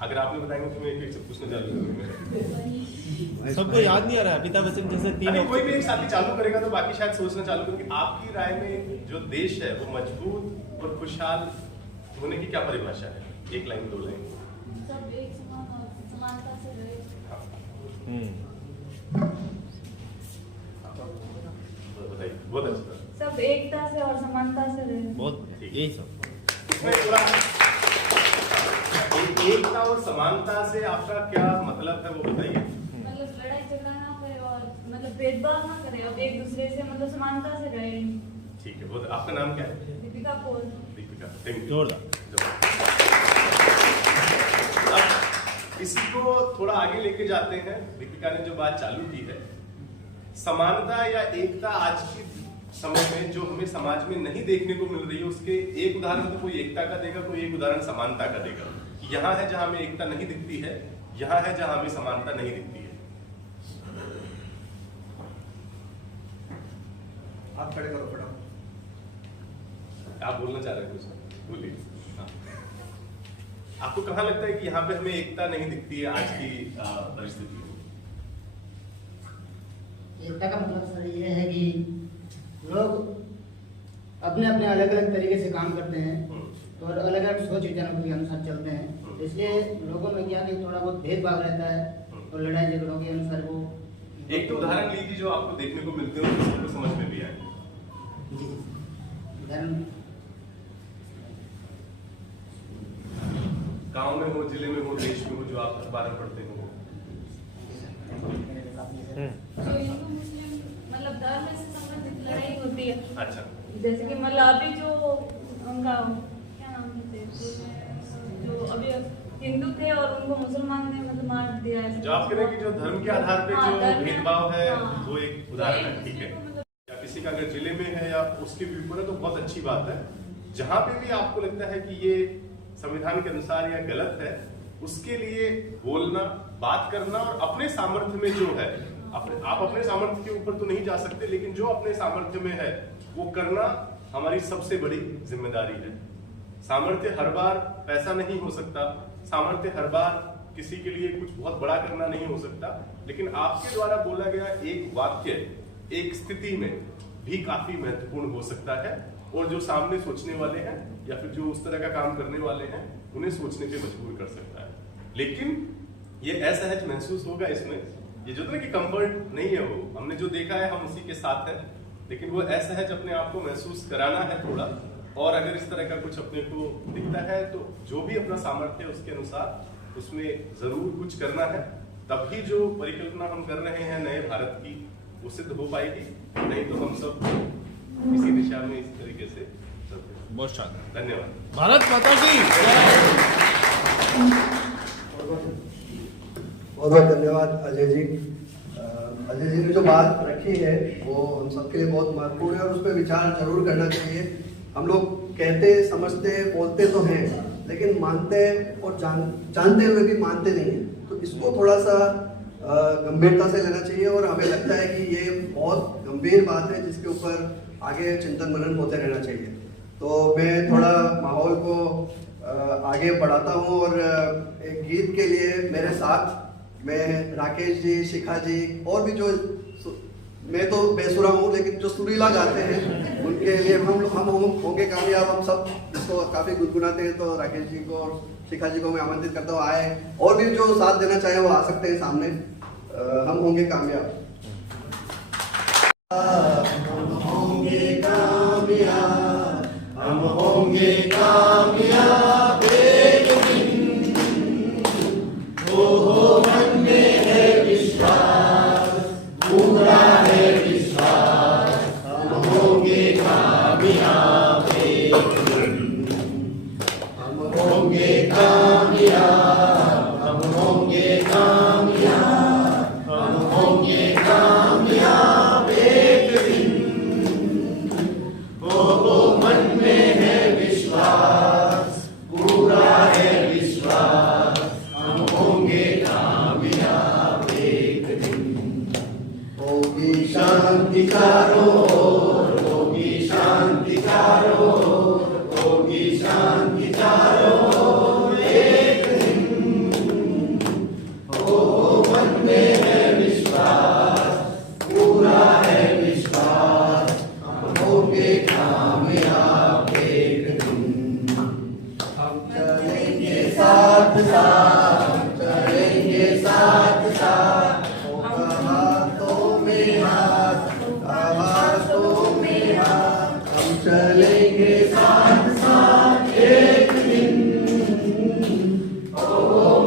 अगर आपने बताएंगे तो मैं एक से पूछना चालू करूंगा। सबको याद नहीं आ रहा है अमिताभ बच्चन जैसे 3 कोई भी एक साथी चालू करेगा तो बाकी शायद सोचना चालू करेंगे। आपकी राय में जो देश है वो मजबूत और खुशहाल होने की क्या परिभाषा है? 1 लाइन 2 लाइन। सब एक समान और समानता से रहे। बताइए, बहुत अच्छा। सब एकता से और समानता से रहे। बहुत यही सब। इसमें थोड़ा एकता और समानता से आपका क्या मतलब है वो बताइए। मतलब लड़ाई झगड़ा ना करे और मतलब भेदभाव ना करे और एक दूसरे से मतलब समानता से रहे। ठीक है, बहुत। आपका नाम क्या है? दीपिका कौर। Deepika, thank you. जोरदार। अब इसी को थोड़ा आगे लेके जाते हैं। दीपिका ने जो बात चालू की है, समानता या एकता आज की समय में जो हमें समाज में नहीं देखने को मिल रही है, उसके एक उदाहरण तो कोई एकता का देगा, कोई एक उदाहरण समानता का देगा। यहाँ है जहां हमें एकता नहीं दिखती है, यहाँ है जहां हमें समानता नहीं दिखती है। आप खड़े करो फटाफट। आप बोलना चाह रहे हैं कुछ? बोलिए। हाँ। आपको कहाँ लगता है कि यहाँ पे हमें एकता नहीं दिखती है आज की परिस्थिति में? एकता का मतलब सर ये है कि लोग अपने अपने अलग अलग तरीके से काम करते हैं तो अलग अलग सोच विचारों के अनुसार चलते हैं, तो इसलिए लोगों में क्या कि थोड़ा बहुत भेदभाव रहता है और लड़ाई झगड़ों के अनुसार वो एक तो उदाहरण लीजिए जो आपको देखने को मिलते हो, किसी को समझ में भी आए। गांव में हो, जिले में हो, देश में हो, जो आप अखबार में पढ़ते हो। जो हिंदू मुस्लिम मतलब धर्म से संबंधित लड़ाई होती है, अच्छा, जैसे कि मतलब अभी जो उनका क्या नाम थे, जो अभी हिंदू थे और उनको मुसलमान ने मतलब मार दिया है। जो आप कह रहे हैं कि जो धर्म के आधार पे हाँ, जो धर्म- भेदभाव है, हाँ। वो एक उदाहरण है, ठीक है। मतलब या किसी का अगर जिले में है या उसके भी ऊपर है तो बहुत अच्छी बात है। जहां पे भी आपको लगता है कि ये संविधान के अनुसार या गलत है, उसके लिए बोलना, बात करना और अपने सामर्थ्य में जो है, आप अपने सामर्थ्य के ऊपर तो नहीं जा सकते, लेकिन जो अपने सामर्थ्य में है वो करना हमारी सबसे बड़ी जिम्मेदारी है। सामर्थ्य हर बार पैसा नहीं हो सकता, सामर्थ्य हर बार किसी के लिए कुछ बहुत बड़ा करना नहीं हो सकता, लेकिन आपके द्वारा बोला गया एक वाक्य एक स्थिति में भी काफी महत्वपूर्ण हो सकता है, और जो सामने सोचने वाले हैं या फिर जो उस तरह का काम करने वाले हैं उन्हें सोचने पे मजबूर कर सकता है। लेकिन ये असहज महसूस होगा इसमें, ये जो कि कंफर्ट नहीं है, वो हमने जो देखा है हम उसी के साथ है, लेकिन वो असहज अपने आप को महसूस कराना है थोड़ा। और अगर इस तरह का कुछ अपने को दिखता है तो जो भी अपना सामर्थ्य है उसके अनुसार उसमें जरूर कुछ करना है, तभी जो परिकल्पना हम कर रहे हैं नए भारत की वो सिद्ध हो पाएगी। नहीं तो हम सब इसी दिशा में इस तरीके से चलते हैं। बहुत शानदार, धन्यवाद। भारत माता की बहुत बहुत धन्यवाद अजय जी। अजय जी ने जो बात रखी है वो हम सबके लिए बहुत महत्वपूर्ण है और उस पर विचार जरूर करना चाहिए। हम लोग कहते, समझते, बोलते तो हैं, लेकिन मानते और जानते हुए भी मानते नहीं हैं। तो इसको थोड़ा सा गंभीरता से लेना चाहिए और हमें लगता है कि ये बहुत गंभीर बात है जिसके ऊपर आगे चिंतन मनन होते रहना चाहिए। तो मैं थोड़ा माहौल को आगे बढ़ाता हूँ और एक गीत के लिए मेरे साथ मैं राकेश जी, शिखा जी और भी जो, मैं तो बेसुरा हूँ लेकिन जो सुरीला गाते हैं उनके लिए हम होंगे कामयाब। हम सब इसको काफी गुनगुनाते हैं, तो राकेश जी को और शिखा जी को मैं आमंत्रित करता हूँ आए, और भी जो साथ देना चाहे वो आ सकते हैं सामने। हम होंगे कामयाब, हम होंगे कामयाब, हम होंगे कामयाब एक दिन। हो मन में है विश्वास, पूरा है विश्वास, हम होंगे कामयाब एक दिन। हम होंगे कामयाब, हम होंगे कामयाब, हम होंगे कामयाब एक दिन। हो मन में है विश्वास, पूरा है विश्वास, हम होंगे कामयाब एक दिन। होगी शांति चारों ओर, होगी शांति चारों ओर, होगी शांति चारों ओर एक दिन। हो मन में है विश्वास, पूरा है विश्वास, हम होंगे कामयाब एक दिन। हम चलेंगे साथ साथ, हम चलेंगे साथ साथ, होगा हाथों में हाथ, हाथों में हाथ, हम चलेंगे साथ साथ एक दिन। ओ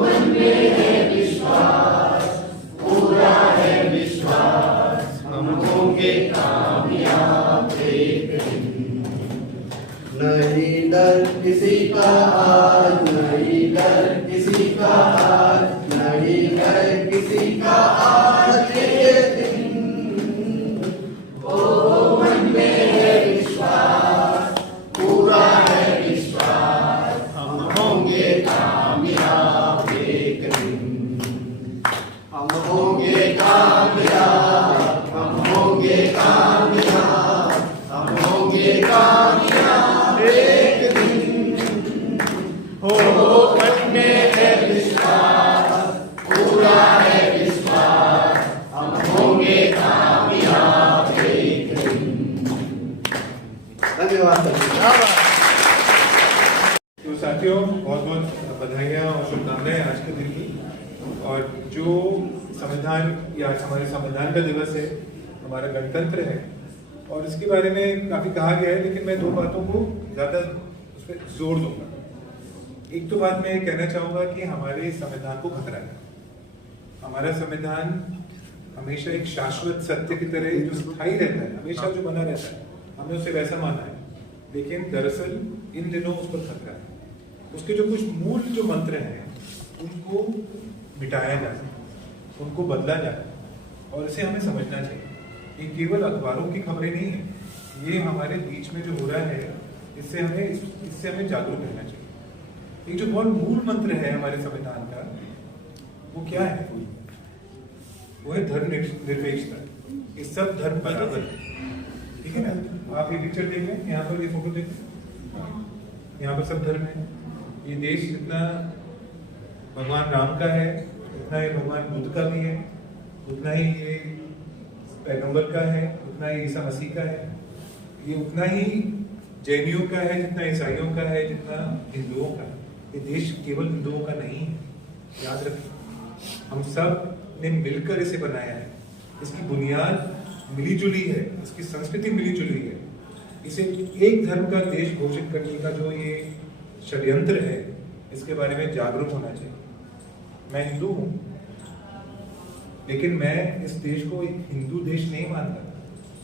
मन में है विश्वास, पूरा है विश्वास, हम होंगे कामयाब एक दिन। नहीं डर किसी का आज, नहीं डर किसी का आज, नहीं डर किसी का आज ये दिन। ओ मन में है विश्वास, पूरा है विश्वास, हम होंगे कामयाब एक दिन। हम होंगे कामयाब, हम होंगे कामयाब, हम होंगे कामयाब एक दिन। हो मन में है विश्वास, पूरा है विश्वास, साथियों, बहुत बहुत बधाइयाँ और शुभकामनाएं आज के दिन की। और जो संविधान या हमारे संविधान का दिवस है, हमारा गणतंत्र है, और इसके बारे में काफ़ी कहा गया है, लेकिन मैं दो बातों को ज़्यादा उस पर जोर दूंगा। एक तो बात मैं कहना चाहूँगा कि हमारे संविधान को खतरा है। हमारा संविधान हमेशा एक शाश्वत सत्य की तरह जो स्थायी रहता है, हमेशा जो बना रहता है, हमने उसे वैसा माना है, लेकिन दरअसल इन दिनों उस पर खतरा है। उसके जो कुछ मूल जो मंत्र हैं उनको मिटाया जा सकता, उनको बदला जाए, और इसे हमें समझना चाहिए। ये केवल अखबारों की खबरें नहीं है, ये हमारे बीच में जो हो रहा है इससे हमें जागरूक रहना चाहिए। एक जो बहुत मूल मंत्र है हमारे संविधान का, वो क्या है? वो है धर्म निरपेक्षता। ये सब धर्म बराबर है, ठीक है ना? आप ये पिक्चर देख लें, यहाँ पर ये फोटो देख लें, यहाँ पर सब धर्म है। ये देश जितना भगवान राम का है, उतना ही भगवान बुद्ध का भी है, उतना ही ये पैगंबर का है, उतना ही ईसा मसीह का है, ये उतना ही जैनियों का है, जितना ईसाइयों का है, जितना हिंदुओं का है। ये देश केवल हिंदुओं का नहीं है, याद रखें। हम सब ने मिलकर इसे बनाया है। इसकी बुनियाद मिलीजुली है, इसकी संस्कृति मिलीजुली है। इसे एक धर्म का देश घोषित करने का जो ये षड्यंत्र है, इसके बारे में जागरूक होना चाहिए। मैं हिंदू हूँ, लेकिन मैं इस देश को एक हिंदू देश नहीं मानता।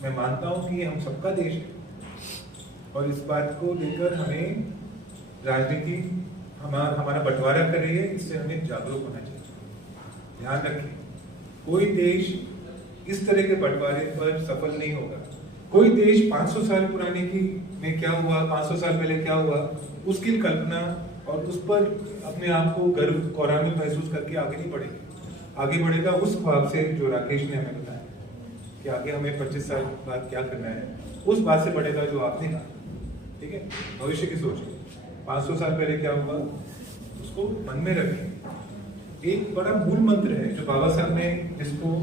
मैं मानता हूँ कि हम सबका देश है, और इस बात को लेकर हमें राजनीति हमारा बंटवारा कर रही है, इससे हमें जागरूक होना चाहिए। ध्यान रखें, कोई देश इस तरह के बंटवारे पर सफल नहीं होगा। कोई देश 500 साल पुराने में क्या हुआ, 500 साल पहले क्या हुआ, उसकी कल्पना और उस पर अपने आप को गर्व गौरवान्वित महसूस करके आगे नहीं बढ़ेगा। आगे बढ़ेगा उस ख्वाब से जो राकेश ने हमें बताया कि आगे हमें 25 साल बाद क्या करना है, उस बात से बढ़ेगा जो आपने कहा, ठीक है? भविष्य की सोच। 500 साल पहले क्या हुआ, उसको मन में रखें। एक बड़ा मूल मंत्र है जो बाबा साहब ने जिसको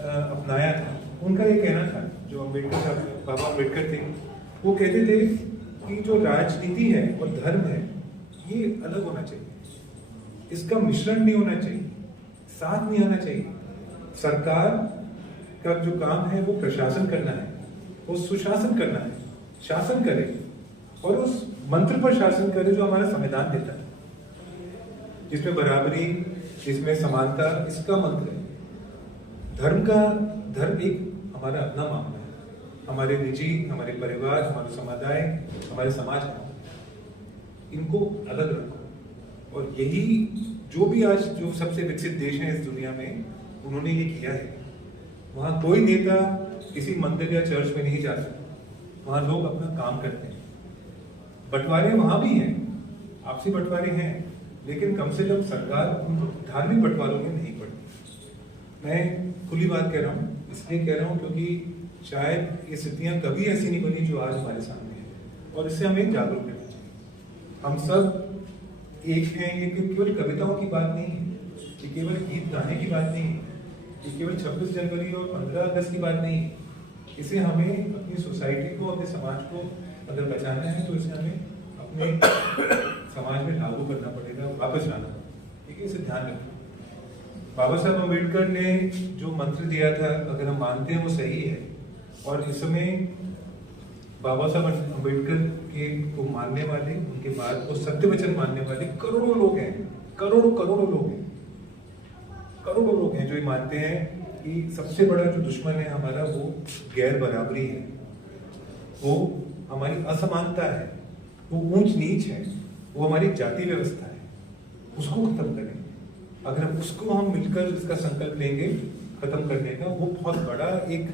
अपनाया था, उनका ये कहना था, जो अम्बेडकर साहब, बाबा अम्बेडकर थे, वो कहते थे कि जो राजनीति है और धर्म है, ये अलग होना चाहिए, इसका मिश्रण नहीं होना चाहिए, साथ नहीं आना चाहिए। सरकार का जो काम है वो प्रशासन करना है, वो सुशासन करना है, शासन करे, और उस मंत्र पर शासन करे जो हमारा संविधान देता है, जिसमें बराबरी, जिसमें समानता, इसका मंत्र है। धर्म एक हमारा अपना मामला है, हमारे निजी, हमारे परिवार, हमारे समुदाय, हमारे समाज का, इनको अलग रखो। और यही जो भी आज जो सबसे विकसित देश हैं इस दुनिया में, उन्होंने ये किया है। वहाँ कोई नेता किसी मंदिर या चर्च में नहीं जा सकता, वहाँ लोग अपना काम करते हैं। बंटवारे वहाँ भी हैं, आपसी बंटवारे हैं, लेकिन कम से कम सरकार धार्मिक बंटवारों में नहीं पड़ती। मैं खुली बात कह रहा हूँ, इसलिए कह रहा हूँ क्योंकि शायद ये स्थितियाँ कभी ऐसी नहीं बनी जो आज हमारे सामने है, और इससे हमें जागरूक रहना चाहिए। हम सब एक हैं, ये केवल कविताओं की बात नहीं है, ये केवल गीत गाने की बात नहीं है, ये केवल 26 जनवरी और 15 अगस्त की बात नहीं है। इसे हमें अपनी सोसाइटी को, अपने समाज को अगर बचाना है, तो इसे हमें अपने समाज में लागू करना पड़ेगा, वापस लाना, ठीक है? इसे ध्यान रखें। बाबा साहब अम्बेडकर ने जो मंत्र दिया था, अगर हम मानते हैं वो सही है, और इस समय बाबा साहब अम्बेडकर के को मानने वाले, उनके बाद वो सत्य वचन मानने वाले करोड़ों लोग हैं, करोड़ों लोग हैं, करोड़ों लोग हैं जो ये मानते हैं कि सबसे बड़ा जो दुश्मन है हमारा, वो गैर बराबरी है, वो हमारी असमानता है, वो ऊंच नीच है, वो हमारी जाति व्यवस्था है। उसको खत्म करें। अगर हम उसको मिलकर इसका संकल्प लेंगे खत्म करने का, वो बहुत बड़ा एक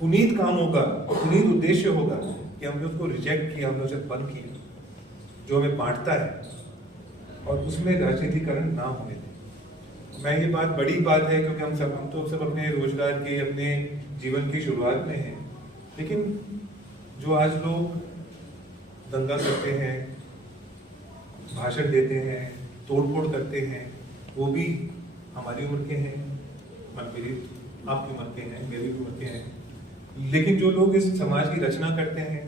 पुनीत काम होगा, पुनीत उद्देश्य होगा कि हमने उसको रिजेक्ट किया, हमने उसे बंद किया, जो हमें बांटता है, और उसमें राजनीतिकरण ना होने दें। मैं ये बात बड़ी बात है क्योंकि हम तो सब अपने रोजगार के, अपने जीवन की शुरुआत में हैं, लेकिन जो आज लोग दंगा करते हैं, भाषण देते हैं, तोड़फोड़ करते हैं, वो भी हमारी उम्र के हैं, मेरी आपकी उम्र के हैं, मेरी उम्र के हैं। लेकिन जो लोग इस समाज की रचना करते हैं,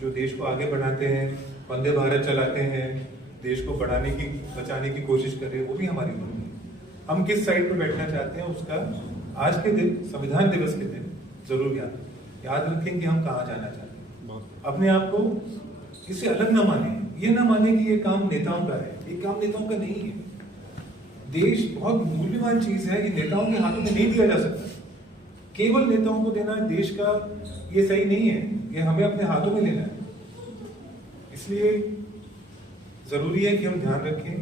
जो देश को आगे बढ़ाते हैं, वंदे भारत चलाते हैं, देश को बढ़ाने की बचाने की कोशिश कर रहे हैं, वो भी हमारी मर्जी है। हम किस साइड पर बैठना चाहते हैं उसका आज के दिन, संविधान दिवस के दिन जरूर याद रखें कि हम कहाँ जाना चाहते हैं। अपने आप को किसी अलग न माने, ये ना माने कि ये काम नेताओं का है, ये काम नेताओं का नहीं है। देश बहुत मूल्यवान चीज है, ये नेताओं के हाथों में नहीं दिया जा सकता। केवल नेताओं को देना देश का ये सही नहीं है, ये हमें अपने हाथों में लेना है। इसलिए जरूरी है कि हम ध्यान रखें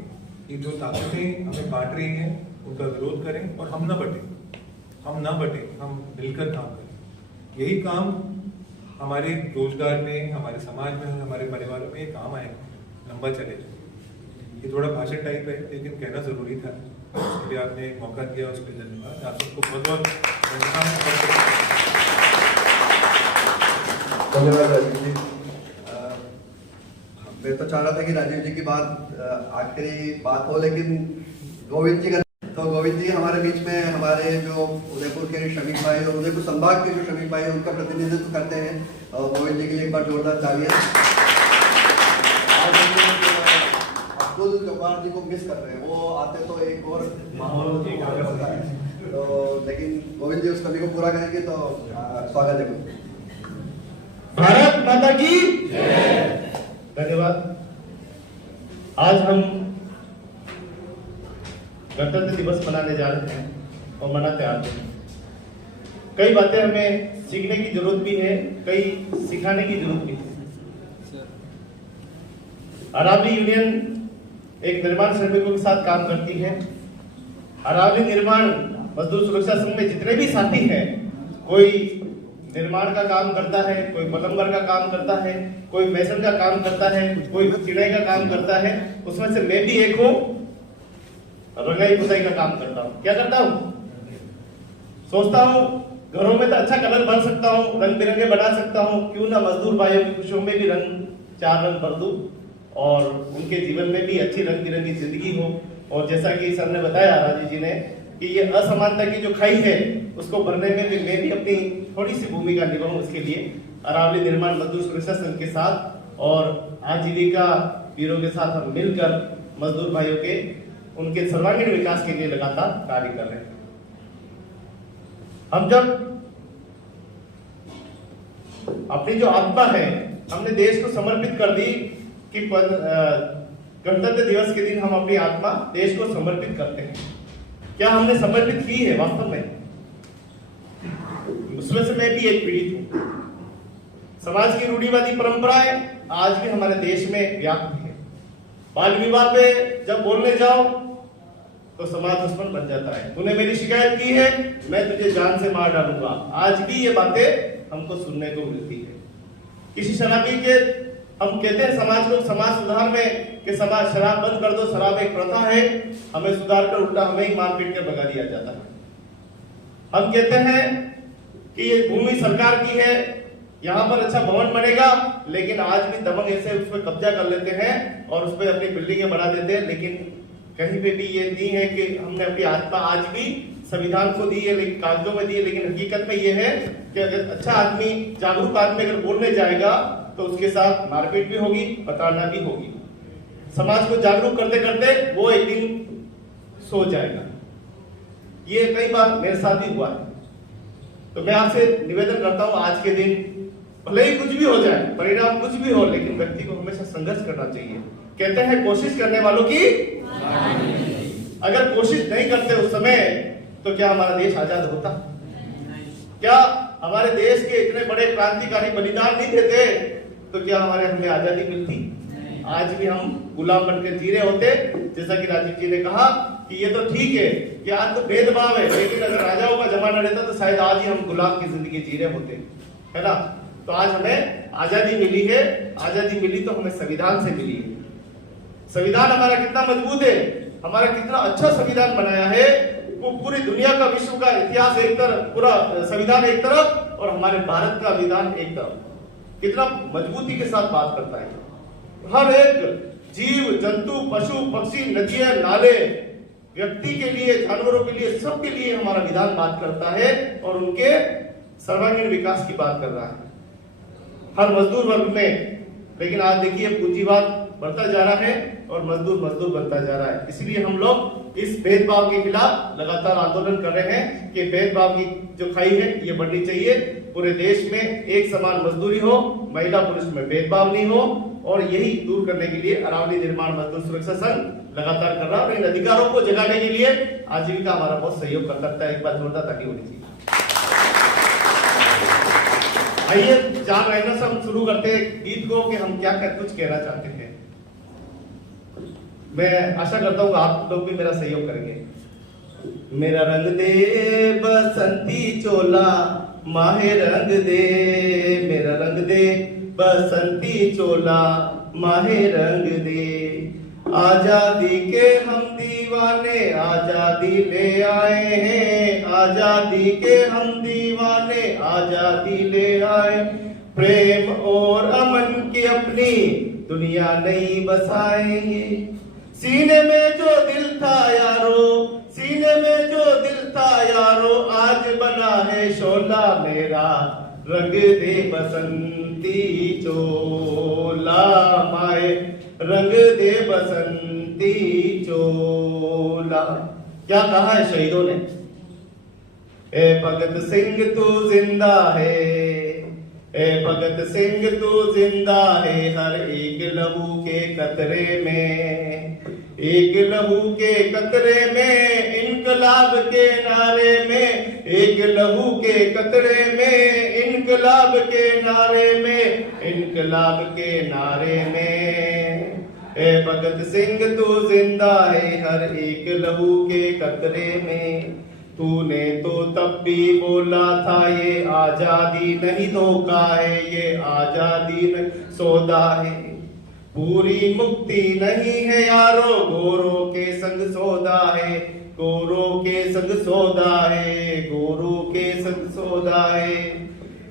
कि जो ताकतें हमें बांट रही हैं उनका विरोध करें और हम ना बटें, हम मिलकर काम करें। यही काम हमारे रोजगार में, हमारे समाज में, हमारे परिवारों में ये काम आएगा, लंबा चलेगा। ये थोड़ा भाषण टाइप है लेकिन कहना जरूरी था, इसलिए आपने मौका दिया, उसके लिए धन्यवाद। आप सबको बहुत बहुत धन्यवाद राजीव जी। मैं तो चाह रहा था कि राजीव जी की बात आखिरी बात हो, लेकिन गोविंद जी का, तो गोविंद जी हमारे बीच में, हमारे जो उदयपुर के श्रमिक भाई और उदयपुर संभाग के जो श्रमिक भाई है उनका प्रतिनिधित्व करते हैं। गोविंद जी के लिए एक बार जोरदार तालियां। अब्दुल जब्बार जी को मिस कर रहे हैं, वो आते तो एक और माहौल होता है, तो लेकिन गोविंद जी उस कमी को पूरा करेंगे, तो स्वागत है। भारत माता की धन्यवाद। आज हम गणतंत्र दिवस मनाने जा रहे हैं और मनाते आ रहे हैं। कई बातें हमें सीखने की जरूरत भी है, कई सिखाने की जरूरत भी है। अरावली यूनियन एक निर्माण श्रमिकों के साथ काम करती है। अरावली निर्माण मजदूर सुरक्षा संघ में जितने भी साथी हैं, कोई निर्माण का काम करता है, कोई प्लम्बर का काम करता है, कोई मेसन का काम करता है, कोई चिड़ाई का काम करता है, उसमें से मैं भी एक हूँ, रंगाई पुताई का काम करता हूँ। क्या करता हूँ? सोचता हूँ घरों में तो अच्छा कलर भर सकता हूँ, रंग बिरंगे बना सकता हूँ, क्यों ना मजदूर भाइयों की खुशियों में भी चार रंग भर दूं और उनके जीवन में भी अच्छी रंग बिरंगी जिंदगी हो। और जैसा कि सर ने बताया, राजीव जी ने, कि ये असमानता की जो खाई है उसको भरने में भी मैं भी अपनी थोड़ी सी भूमिका निभाऊं। इसके लिए अरावली निर्माण मजदूर सुरक्षा संघ के साथ और आजीविका वीरों के साथ हम मिलकर मजदूर भाइयों के उनके सर्वांगीण विकास के लिए लगातार कार्य कर रहे हैं। हम जब अपनी जो आत्मा है हमने देश को समर्पित कर दी कि गणतंत्र दिवस के दिन हम अपनी आत्मा देश को समर्पित करते हैं। क्या हमने समर्पित की है वास्तव में? उसमें से मैं भी एक पीड़ित हूं। समाज की रूढ़िवादी परंपराएं आज भी हमारे देश में व्याप्त है। बाल विवाह पे जब बोलने जाओ तो समाज दुश्मन बन जाता है। तूने मेरी शिकायत की है, मैं तुझे जान से मार डालूंगा। आज भी ये बातें हमको सुनने को मिलती है। किसी शराबी के हम कहते हैं समाज को, समाज सुधार में कि समाज शराब बंद कर दो, शराब एक प्रथा है, हमें सुधार कर उल्टा हमें ही मार पीट कर भगा दिया जाता है। हम कहते हैं कि ये भूमि सरकार की है, यहाँ पर अच्छा भवन बनेगा, लेकिन आज भी दबंग ऐसे उस पर कब्जा कर लेते हैं और उस पर अपनी बिल्डिंगें बना देते हैं। लेकिन कहीं पे भी ये नहीं है कि हमने अपनी आत्मा आज भी संविधान को दी है, लेकिन कागजों में दी है। लेकिन हकीकत में ये है कि अगर अच्छा आदमी, जागरूक आदमी अगर बोलने जाएगा तो उसके साथ मारपीट भी होगी, प्रताड़ना भी होगी। समाज को जागरूक करते करते वो एक दिन सो जाएगा। ये कई बार मेरे साथ ही हुआ है। तो मैं आपसे निवेदन करता हूं, आज के दिन भले ही कुछ भी हो जाए, परिणाम कुछ भी हो, लेकिन व्यक्ति को हमेशा संघर्ष करना चाहिए। कहते हैं कोशिश करने वालों की, अगर कोशिश नहीं करते उस समय तो क्या हमारा देश आजाद होता? क्या हमारे देश के इतने बड़े क्रांतिकारी बलिदान नहीं देते तो क्या हमें आजादी मिलती? आज भी हम गुलाम बनकर जी रहे होते। जैसा कि राजीव जी ने कहा कि ये तो ठीक है कि आज तो भेदभाव है, लेकिन अगर राजाओं का जमाना रहता तो शायद आज ही हम गुलाम की जिंदगी जी रहे होते, है ना? तो आज हमें आजादी मिली है। आजादी मिली तो हमें संविधान से मिली है। संविधान हमारा कितना मजबूत है, हमारा कितना अच्छा संविधान बनाया है। वो पूरी दुनिया का, विश्व का इतिहास एक तरफ, पूरा संविधान एक तरफ और हमारे भारत का विधान एक तरफ, कितना मजबूती के साथ बात करता है। हर एक जीव जंतु, पशु पक्षी, नदियां, नाले, व्यक्ति के लिए, जानवरों के लिए, सबके लिए हमारा विधान बात करता है और उनके सर्वांगीण विकास की बात कर रहा है। हर मजदूर वर्ग में लेकिन आज देखिए पूंजीवाद बढ़ता जा रहा है और मजदूर मजदूर बनता जा रहा है। इसलिए हम लोग इस भेदभाव के खिलाफ लगातार आंदोलन कर रहे हैं कि भेदभाव की जो खाई है ये बढ़नी चाहिए। पूरे देश में एक समान मजदूरी हो, महिला पुरुष में भेदभाव नहीं हो, और यही दूर करने के लिए अरावली निर्माण मजदूर सुरक्षा संघ लगातार कर रहा है। और इन अधिकारों को जगाने के लिए आजीविका हमारा बहुत सहयोग कर सकता है। एक बार जोरदार ताली होनी चाहिए। आइए जान रहना से हम शुरू करते हैं गीत को कि हम क्या कुछ कहना चाहते हैं। मैं आशा करता हूँ आप लोग भी मेरा सहयोग करेंगे। मेरा रंग दे बसंती चोला माहे रंग दे, मेरा रंग दे बसंती चोला माहे रंग दे। आजादी के हम दीवाने आजादी ले आए हैं, आजादी के हम दीवाने आजादी ले आए। प्रेम और अमन की अपनी दुनिया नहीं बसाएंगे। सीने में जो दिल था यारो, सीने में जो दिल था यारो, आज बना है शोला मेरा। रंग दे बसंती चोला माए, रंग दे बसंती चोला। क्या कहा है शहीदों ने? ए भगत सिंह तू जिंदा है, ए भगत सिंह तू जिंदा है, हर एक लहू के कतरे में, एक लहू के कतरे में, इनकलाब के नारे में, एक लहू के कतरे में, इनकलाब के नारे में, इनकलाब के नारे में। ए भगत सिंह तू जिंदा है, हर एक लहू के कतरे में। तूने तो तब भी बोला था ये आजादी नहीं धोखा है, ये आजादी नहीं सौदा है। पूरी मुक्ति नहीं है यारो, गोरों के संग सौदा है, गोरों के संग सौदा है, गोरों के संग सौदा है।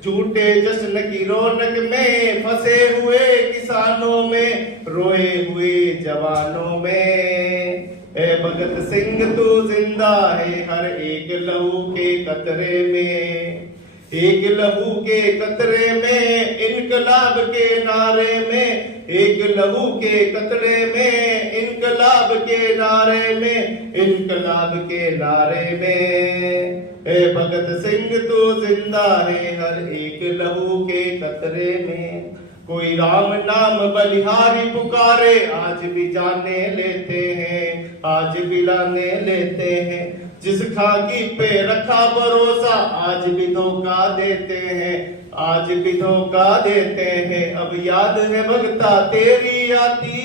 झूठे जश्न की रौनक में फंसे हुए किसानों में, रोए हुए जवानों में। ए भगत सिंह तू जिंदा है, हर एक लहू के कतरे में, एक लहू के कतरे में, इनकलाब के नारे में, एक लहू के कतरे में, इनकलाब के नारे में, इनकलाब के नारे में। ए भगत सिंह तू जिंदा है, हर एक लहू के कतरे में। कोई राम नाम बलिहारी पुकारे, आज भी जाने लेते हैं, आज भी लाने लेते हैं। जिस खाकी पे रखा भरोसा, आज भी धोखा देते हैं, आज भी धोखा देते हैं। अब याद है भगता तेरी आती,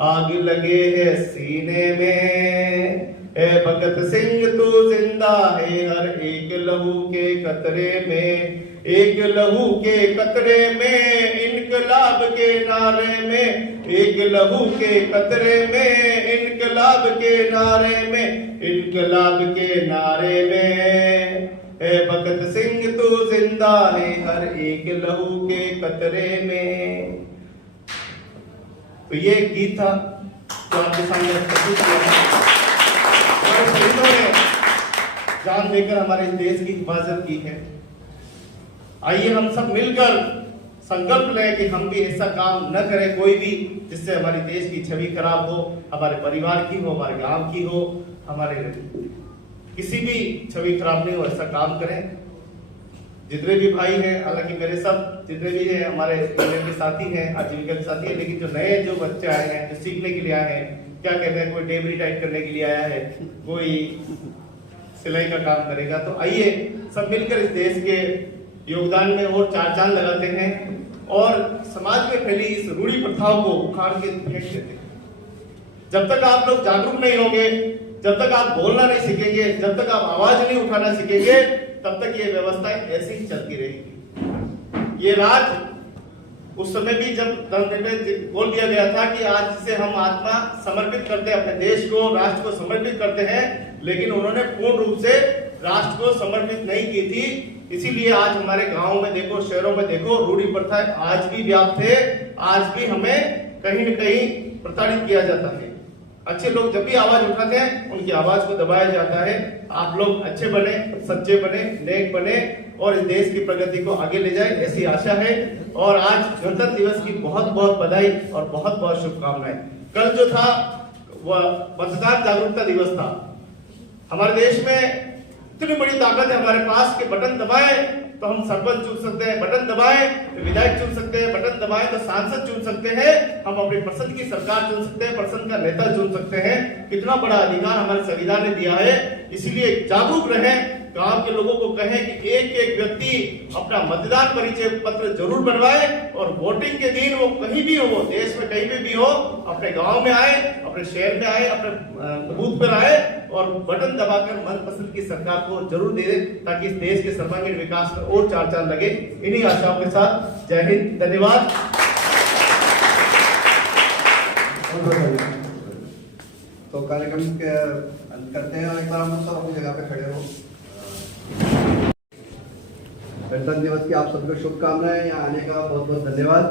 आग लगे है सीने में। ए भगत सिंह तू जिंदा है, हर एक लहू के कतरे में, एक लहू के कतरे में, इनकलाब के नारे में, एक लहू के कतरे में, इनकलाब के नारे में, इनकलाब के नारे में। ए भगत सिंह तू जिंदा है, हर एक लहू के कतरे में। तो ये गीत था जो आपके सामने प्रस्तुत किया। शहीदों ने जान देकर हमारे देश की हिफाजत की है। आइए हम सब मिलकर संकल्प लें कि हम भी ऐसा काम न करें कोई भी जिससे हमारे देश की छवि खराब हो, हमारे परिवार की हो, हमारे गांव की हो, हमारे किसी भी छवि खराब नहीं हो, ऐसा काम करें। जितने भी भाई हैं, हालांकि मेरे सब जितने भी हैं हमारे के साथी हैं, आजीविका के साथी हैं, लेकिन जो नए जो बच्चे आए हैं, जो सीखने के लिए आए हैं, क्या कहते हैं, कोई डेबरी टाइट करने के लिए आया है, कोई सिलाई का काम करेगा। तो आइए सब मिलकर इस देश के योगदान में और चार चांद लगाते हैं और समाज में फैली इस रूढ़ी प्रथाओं को उखाड़ के फेंक देते हैं। जब तक आप लोग जागरूक नहीं होंगे, जब तक आप बोलना नहीं सीखेंगे, जब तक आप आवाज नहीं उठाना सीखेंगे, तब तक ये व्यवस्था ऐसी ही चलती रहेगी। ये राज उस समय भी जब बोल दिया गया था कि आज से हम आत्मा समर्पित करते हैं, अपने देश को, राष्ट्र को समर्पित करते हैं, लेकिन उन्होंने पूर्ण रूप से राष्ट्र को समर्पित नहीं की थी। इसीलिए आज हमारे गांव में देखो, शहरों में देखो, रूढ़ी प्रथा आज भी व्याप्त है, आज भी हमें कहीं न कहीं प्रताड़ित किया जाता है। अच्छे लोग जब भी आवाज उठाते हैं उनकी आवाज को दबाया जाता है। आप लोग अच्छे बने, सच्चे बने, नेक बने और इस देश की प्रगति को आगे ले जाए, ऐसी आशा है। और आज गणतंत्र दिवस की बहुत बहुत बधाई और बहुत बहुत शुभकामनाएं। कल जो था वह मतदान जागरूकता दिवस था। हमारे देश में इतनी बड़ी ताकत है हमारे पास कि बटन दबाए तो हम सरपंच चुन सकते हैं, बटन दबाए तो विधायक चुन सकते हैं, बटन दबाए तो सांसद चुन सकते हैं, हम अपनी पसंद की सरकार चुन सकते हैं, पसंद का नेता चुन सकते हैं। कितना बड़ा अधिकार हमारे संविधान ने दिया है। इसलिए जागरूक रहें, गांव के लोगों को कहें कि एक एक व्यक्ति अपना मतदान परिचय पत्र जरूर बनवाए और वोटिंग के दिन वो कहीं भी हो, देश में कहीं भी हो, अपने गांव में आए, अपने शहर में आए, अपने बूथ पर आए और बटन दबाकर मनपसंद की सरकार को जरूर दे, ताकि इस देश के सर्वांगीण विकास में और चार चांद लगे। इन्हीं आशाओं के साथ जय हिंद, धन्यवाद। तो कार्यक्रम के अंत करते हैं और एक बार हम सब अपनी जगह पे खड़े हो। गणतंत्र दिवस की आप सबको शुभकामनाएं। यहाँ आने का बहुत बहुत धन्यवाद।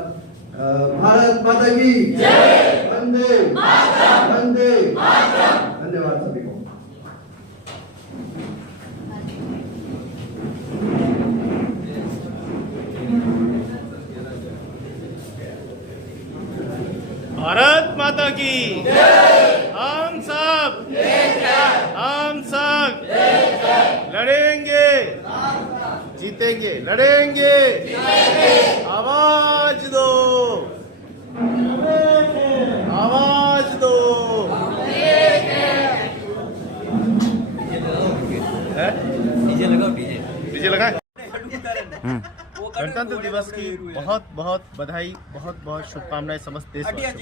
भारत माता की जय, वंदे मातरम, वंदे मातरम। धन्यवाद सभी को। भारत माता की हम सब लड़ेंगे, जीतेंगे, लड़ेंगे, आवाज दो, आवाज दो। डीजे लगाए। गणतंत्र दिवस की बहुत बहुत बधाई, बहुत बहुत शुभकामनाएं समस्त देशवासियों को।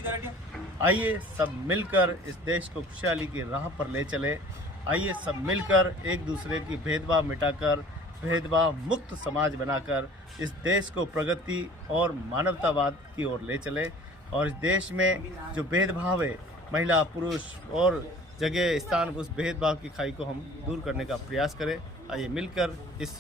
आइए सब मिलकर इस देश को खुशहाली की राह पर ले चले। आइए सब मिलकर एक दूसरे की भेदभाव मिटाकर भेदभाव मुक्त समाज बनाकर इस देश को प्रगति और मानवतावाद की ओर ले चले। और इस देश में जो भेदभाव है, महिला पुरुष और जगह स्थान, उस भेदभाव की खाई को हम दूर करने का प्रयास करें। आइए मिलकर इस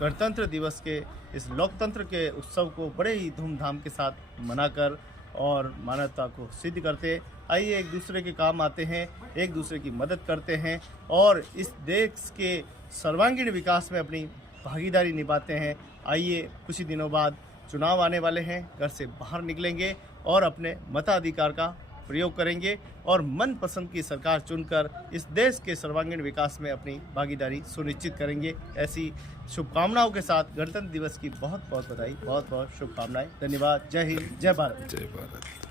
गणतंत्र दिवस के, इस लोकतंत्र के उत्सव को बड़े ही धूमधाम के साथ मनाकर और मानवता को सिद्ध करते। आइए एक दूसरे के काम आते हैं, एक दूसरे की मदद करते हैं और इस देश के सर्वांगीण विकास में अपनी भागीदारी निभाते हैं। आइए कुछ ही दिनों बाद चुनाव आने वाले हैं, घर से बाहर निकलेंगे और अपने मताधिकार का प्रयोग करेंगे और मनपसंद की सरकार चुनकर इस देश के सर्वांगीण विकास में अपनी भागीदारी सुनिश्चित करेंगे। ऐसी शुभकामनाओं के साथ गणतंत्र दिवस की बहुत बहुत बधाई, बहुत बहुत शुभकामनाएं। धन्यवाद। जय हिंद, जय भारत। जय भारत।